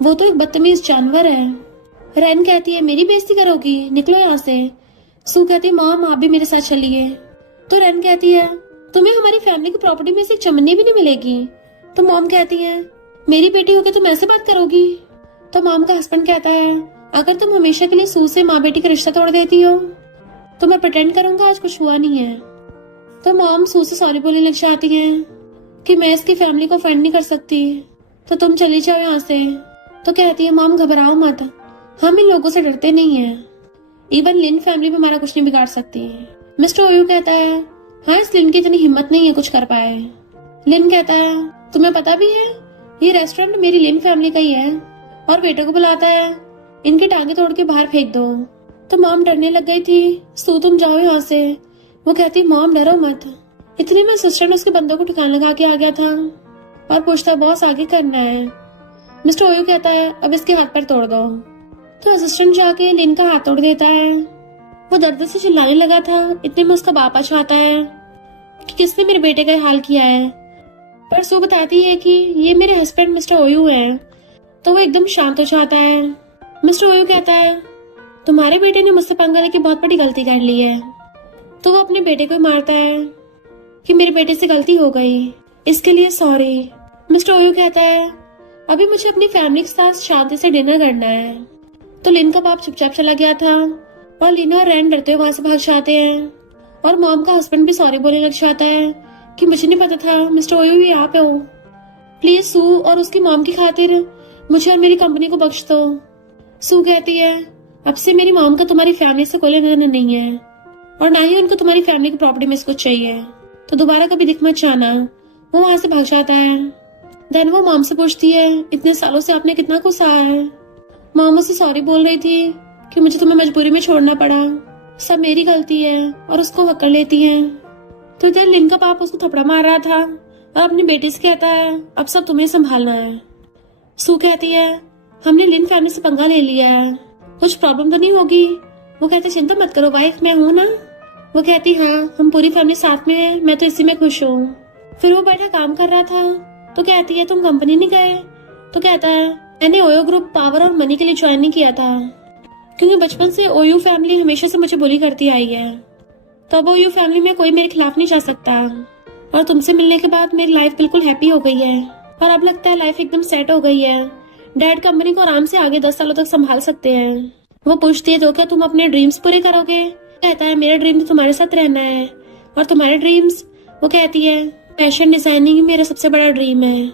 वो तो एक बदतमीज जानवर है। रेन कहती है, मेरी बेइज्जती करोगी, निकलो यहाँ से। सू कहती है, मॉम आप भी मेरे साथ चलिए। तो रेन कहती है, तुम्हें हमारी फैमिली की प्रॉपर्टी में से चमनी भी नहीं मिलेगी। तो मॉम कहती है, मेरी बेटी होकर तुम ऐसे बात करोगी? तो मॉम का हस्बैंड कहता है, अगर तुम हमेशा के लिए सू से माँ बेटी का रिश्ता तोड़ देती हो तो मैं प्रिटेंड करूंगा आज कुछ हुआ नहीं है। तो मॉम सू से सॉरी बोलने लग जाती है कि मैं इसकी फैमिली को ऑफेंड नहीं कर सकती। तो तुम चली जाओ यहाँ से। तो कहती है मॉम घबराओ मत, हम इन लोगों से डरते नहीं है, इवन लिन फैमिली भी हमारा कुछ नहीं बिगाड़ सकती। मिस्टर ओयू कहता है हाँ, इस लिन की इतनी हिम्मत नहीं है कुछ कर पाए। लिन कहता है तुम्हें पता भी है ये रेस्टोरेंट मेरी लिन फैमिली का ही है, और वेटर को बुलाता है इनकी टांगे तोड़ के बाहर फेंक दो। तो मॉम डरने लग गई थी, सू तुम जाओ यहाँ से। वो कहती मॉम डरो मत। इतने में असिस्टेंट उसके बंदों को ठिकाना लगा के आ गया था और पूछता बॉस आगे करना है। मिस्टर ओयू कहता है अब इसके हाथ पैर तोड़ दो। तो असिस्टेंट जाके लिन का हाथ तोड़ देता है। वो दर्द से चिल्लाने लगा था, इतने में उसका बाप आता है कि किसने मेरे बेटे का हाल किया है। पर सू बताती है कि ये मेरे हस्बैंड मिस्टर ओयू है। तो वो एकदम शांत हो जाता है। मिस्टर ओयू कहता है तुम्हारे बेटे ने मुझसे पंगा लेके बहुत बड़ी गलती कर ली है। तो वो अपने बेटे को मारता है कि मेरे बेटे से गलती हो गई, इसके लिए सॉरी। मिस्टर ओयू कहता है अभी मुझे अपनी फैमिली के साथ शांति से डिनर करना है। तो लिन का बाप चुपचाप चला गया था और लिन और रैन डरते हुए वहां से भाग जाते हैं। और मॉम का हस्बैंड भी सॉरी बोलने लग जाता है कि मुझे नहीं पता था मिस्टर ओयू भी यहाँ पे हो, प्लीज सू और उसकी मॉम की खातिर मुझे और मेरी कंपनी को बख्श दो। सू कहती है अब से मेरी मॉम का तुम्हारी फैमिली से कोई लेना देना नहीं है, और ना ही उनको तुम्हारी फैमिली की प्रॉपर्टी में कुछ चाहिए, तो दोबारा कभी दिख मत जाना। वो वहां से भाग जाता है। देन वो मॉम से पूछती है इतने सालों से आपने कितना कुछ सहा है। मॉम उसे सॉरी बोल रही थी कि मुझे तुम्हें मजबूरी में छोड़ना पड़ा, सब मेरी गलती है, और उसको हक कर लेती है। तो इधर लिन का पाप उसको थपड़ा मार रहा था और अपनी बेटी से कहता है अब सब तुम्हें संभालना है। सू कहती है हमने लिन फैमिली से पंगा ले लिया है, कुछ प्रॉब्लम तो नहीं होगी। वो कहते चिंता मत करो वाइफ, मैं हूँ ना। वो कहती हाँ हम पूरी फैमिली साथ में है, मैं तो इसी में खुश हूँ। फिर वो बैठा काम कर रहा था। तो कहती है तुम कंपनी नहीं गए। तो कहता है मैंने ओयो ग्रुप पावर और मनी के लिए ज्वाइन नहीं किया था, क्योंकि बचपन से ओयो फैमिली हमेशा से मुझे बुली करती आई है, तो अब ओयो फैमिली में कोई मेरे खिलाफ नहीं जा सकता। और तुमसे मिलने के बाद मेरी लाइफ बिल्कुल हैप्पी हो गई है, और अब लगता है लाइफ एकदम सेट हो गई है। डैड कंपनी को आराम से आगे 10 सालों तक संभाल सकते हैं। वो पूछती है तो क्या तुम अपने ड्रीम्स पूरे करोगे। कहता है मेरा ड्रीम तो तुम्हारे साथ रहना है, और तुम्हारे ड्रीम्स। वो कहती है फैशन डिजाइनिंग मेरा सबसे बड़ा ड्रीम है।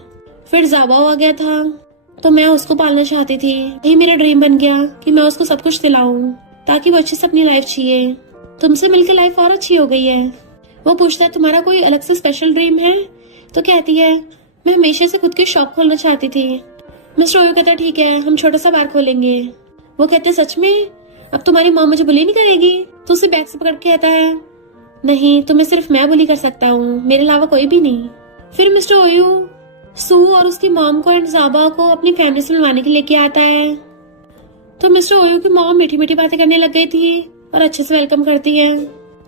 फिर जाबाओ आ गया था तो मैं उसको पालना चाहती थी, यही मेरा ड्रीम बन गया कि मैं उसको सब कुछ दिलाऊं ताकि वो अच्छे से अपनी लाइफ जिए। तुमसे मिलकर लाइफ और अच्छी हो गई है। वो पूछता है तुम्हारा कोई अलग से स्पेशल ड्रीम है। तो कहती है मैं हमेशा से खुद की शॉप खोलना चाहती थी। मिस्टर ओयो कहता है ठीक है हम छोटा सा बार खोलेंगे। वो कहते सच में, अब तुम्हारी मॉम मुझे बुली नहीं करेगी। तो उसे बैग से पकड़ के कहता है नहीं, तुम्हें सिर्फ मैं बुली कर सकता हूँ, मेरे अलावा कोई भी नहीं। फिर मिस्टर ओयू सू और उसकी मॉम को एंड जाबा को अपनी फैमिली से मिलवाने के लिए लेके आता है। तो मिस्टर ओयू की मॉम मीठी मीठी बातें करने लग गई थी और अच्छे से वेलकम करती है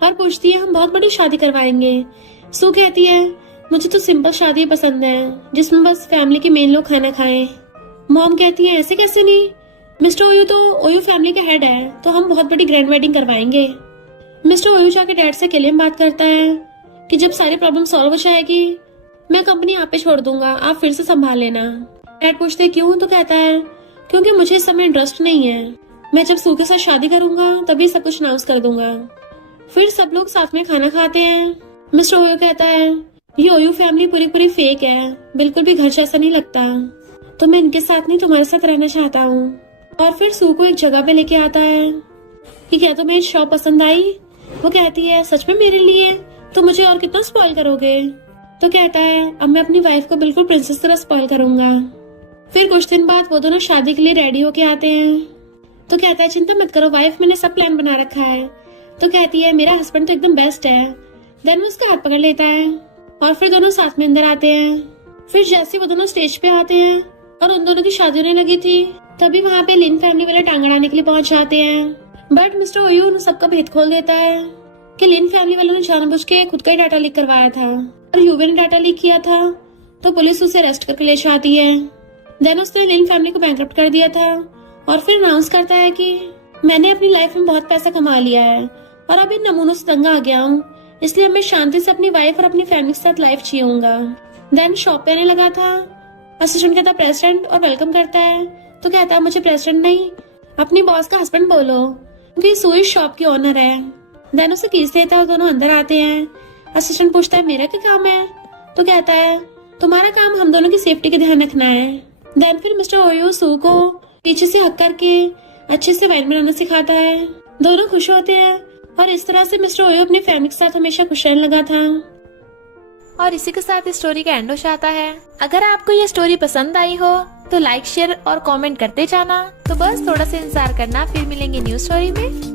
और पूछती है हम बहुत बड़ी शादी करवाएंगे। सू कहती है मुझे तो सिंपल शादी पसंद है जिसमें बस फैमिली के मेन लोग खाना खाएं। मॉम कहती है ऐसे कैसे नहीं, मिस्टर ओयू तो ओयू फैमिली का हेड है, तो हम बहुत बड़ी ग्रैंड वेडिंग करवाएंगे। मिस्टर ओयू जाके डैड से अकेले में बात करता है कि जब सारी प्रॉब्लम सॉल्व हो जाएगी मैं कंपनी आप पे छोड़ दूंगा, आप फिर से संभाल लेना। डैड पूछते क्यों। तो कहता है क्योंकि मुझे इस समय इंटरेस्ट नहीं है, मैं जब सू के साथ शादी करूंगा तभी सब कुछ अनाउंस कर दूंगा। फिर सब लोग साथ में खाना खाते हैं। मिस्टर ओयू कहता है ये ओयू फैमिली पूरी पूरी फेक है, बिल्कुल भी घर जैसा नहीं लगता, तो मैं इनके साथ नहीं तुम्हारे साथ रहना चाहता हूँ। और फिर सू को एक जगह पे लेके आता है कि क्या तुम्हें शॉप पसंद आई। वो कहती है सच में मेरे लिए, तो मुझे और कितना स्पॉइल करोगे। तो कहता है अब मैं अपनी वाइफ को बिल्कुल प्रिंसेस तरह स्पॉइल करूंगा। फिर कुछ दिन बाद वो दोनों शादी के लिए रेडी होके आते हैं। तो कहता है चिंता मत करो वाइफ, मैंने सब प्लान बना रखा है। तो कहती है मेरा हस्बैंड तो एकदम बेस्ट है। देन वो उसका हाथ पकड़ लेता है और फिर दोनों साथ में अंदर आते हैं। फिर जैसे वो दोनों स्टेज पे आते हैं और उन दोनों की शादी होने लगी थी, तभी वहाँ पे लिन फैमिली वाले टांग अड़ाने के लिए पहुंच जाते हैं। बट मिस्टर ओयू उन सबका भेद खोल देता है कि लिन फैमिली वालों ने जानबूझ के खुद का ही डाटा लीक करवाया था और यूवे ने डाटा लीक किया था, तो पुलिस उसे अरेस्ट करके ले जाती है। देन उसने लिन फैमिली को बैंकरप्ट कर दिया था और फिर अनाउंस करता है कि मैंने अपनी लाइफ में बहुत पैसा कमा लिया है और अब इन नमूनों से तंग आ गया हूँ, इसलिए मैं शांति से अपनी वाइफ और अपनी फैमिली के साथ लाइफ जीऊंगा। देन शॉप पे आने लगा था। असिस्टेंट कहता प्रेसिडेंट और वेलकम करता है। तो कहता है मुझे प्रेसिडेंट नहीं, अपनी बॉस का हस्बैंड बोलो, क्योंकि सू इस शॉप की ओनर है। देन उसे कीज देता है और दोनों अंदर आते हैं। असिस्टेंट पूछता है मेरा क्या काम है। तो कहता है तुम्हारा काम हम दोनों की सेफ्टी का ध्यान रखना है। देन फिर मिस्टर ओयो सू को पीछे से हक करके अच्छे से वाइन बनाना सिखाता है। दोनों खुश होते हैं और इस तरह से मिस्टर ओयो अपनी फैमिली के साथ हमेशा खुश रहने लगा था। और इसी के साथ इस स्टोरी का एंड हो जाता है। अगर आपको ये स्टोरी पसंद आई हो तो लाइक शेयर और कमेंट करते जाना। तो बस थोड़ा सा इंतजार करना, फिर मिलेंगे न्यू स्टोरी में।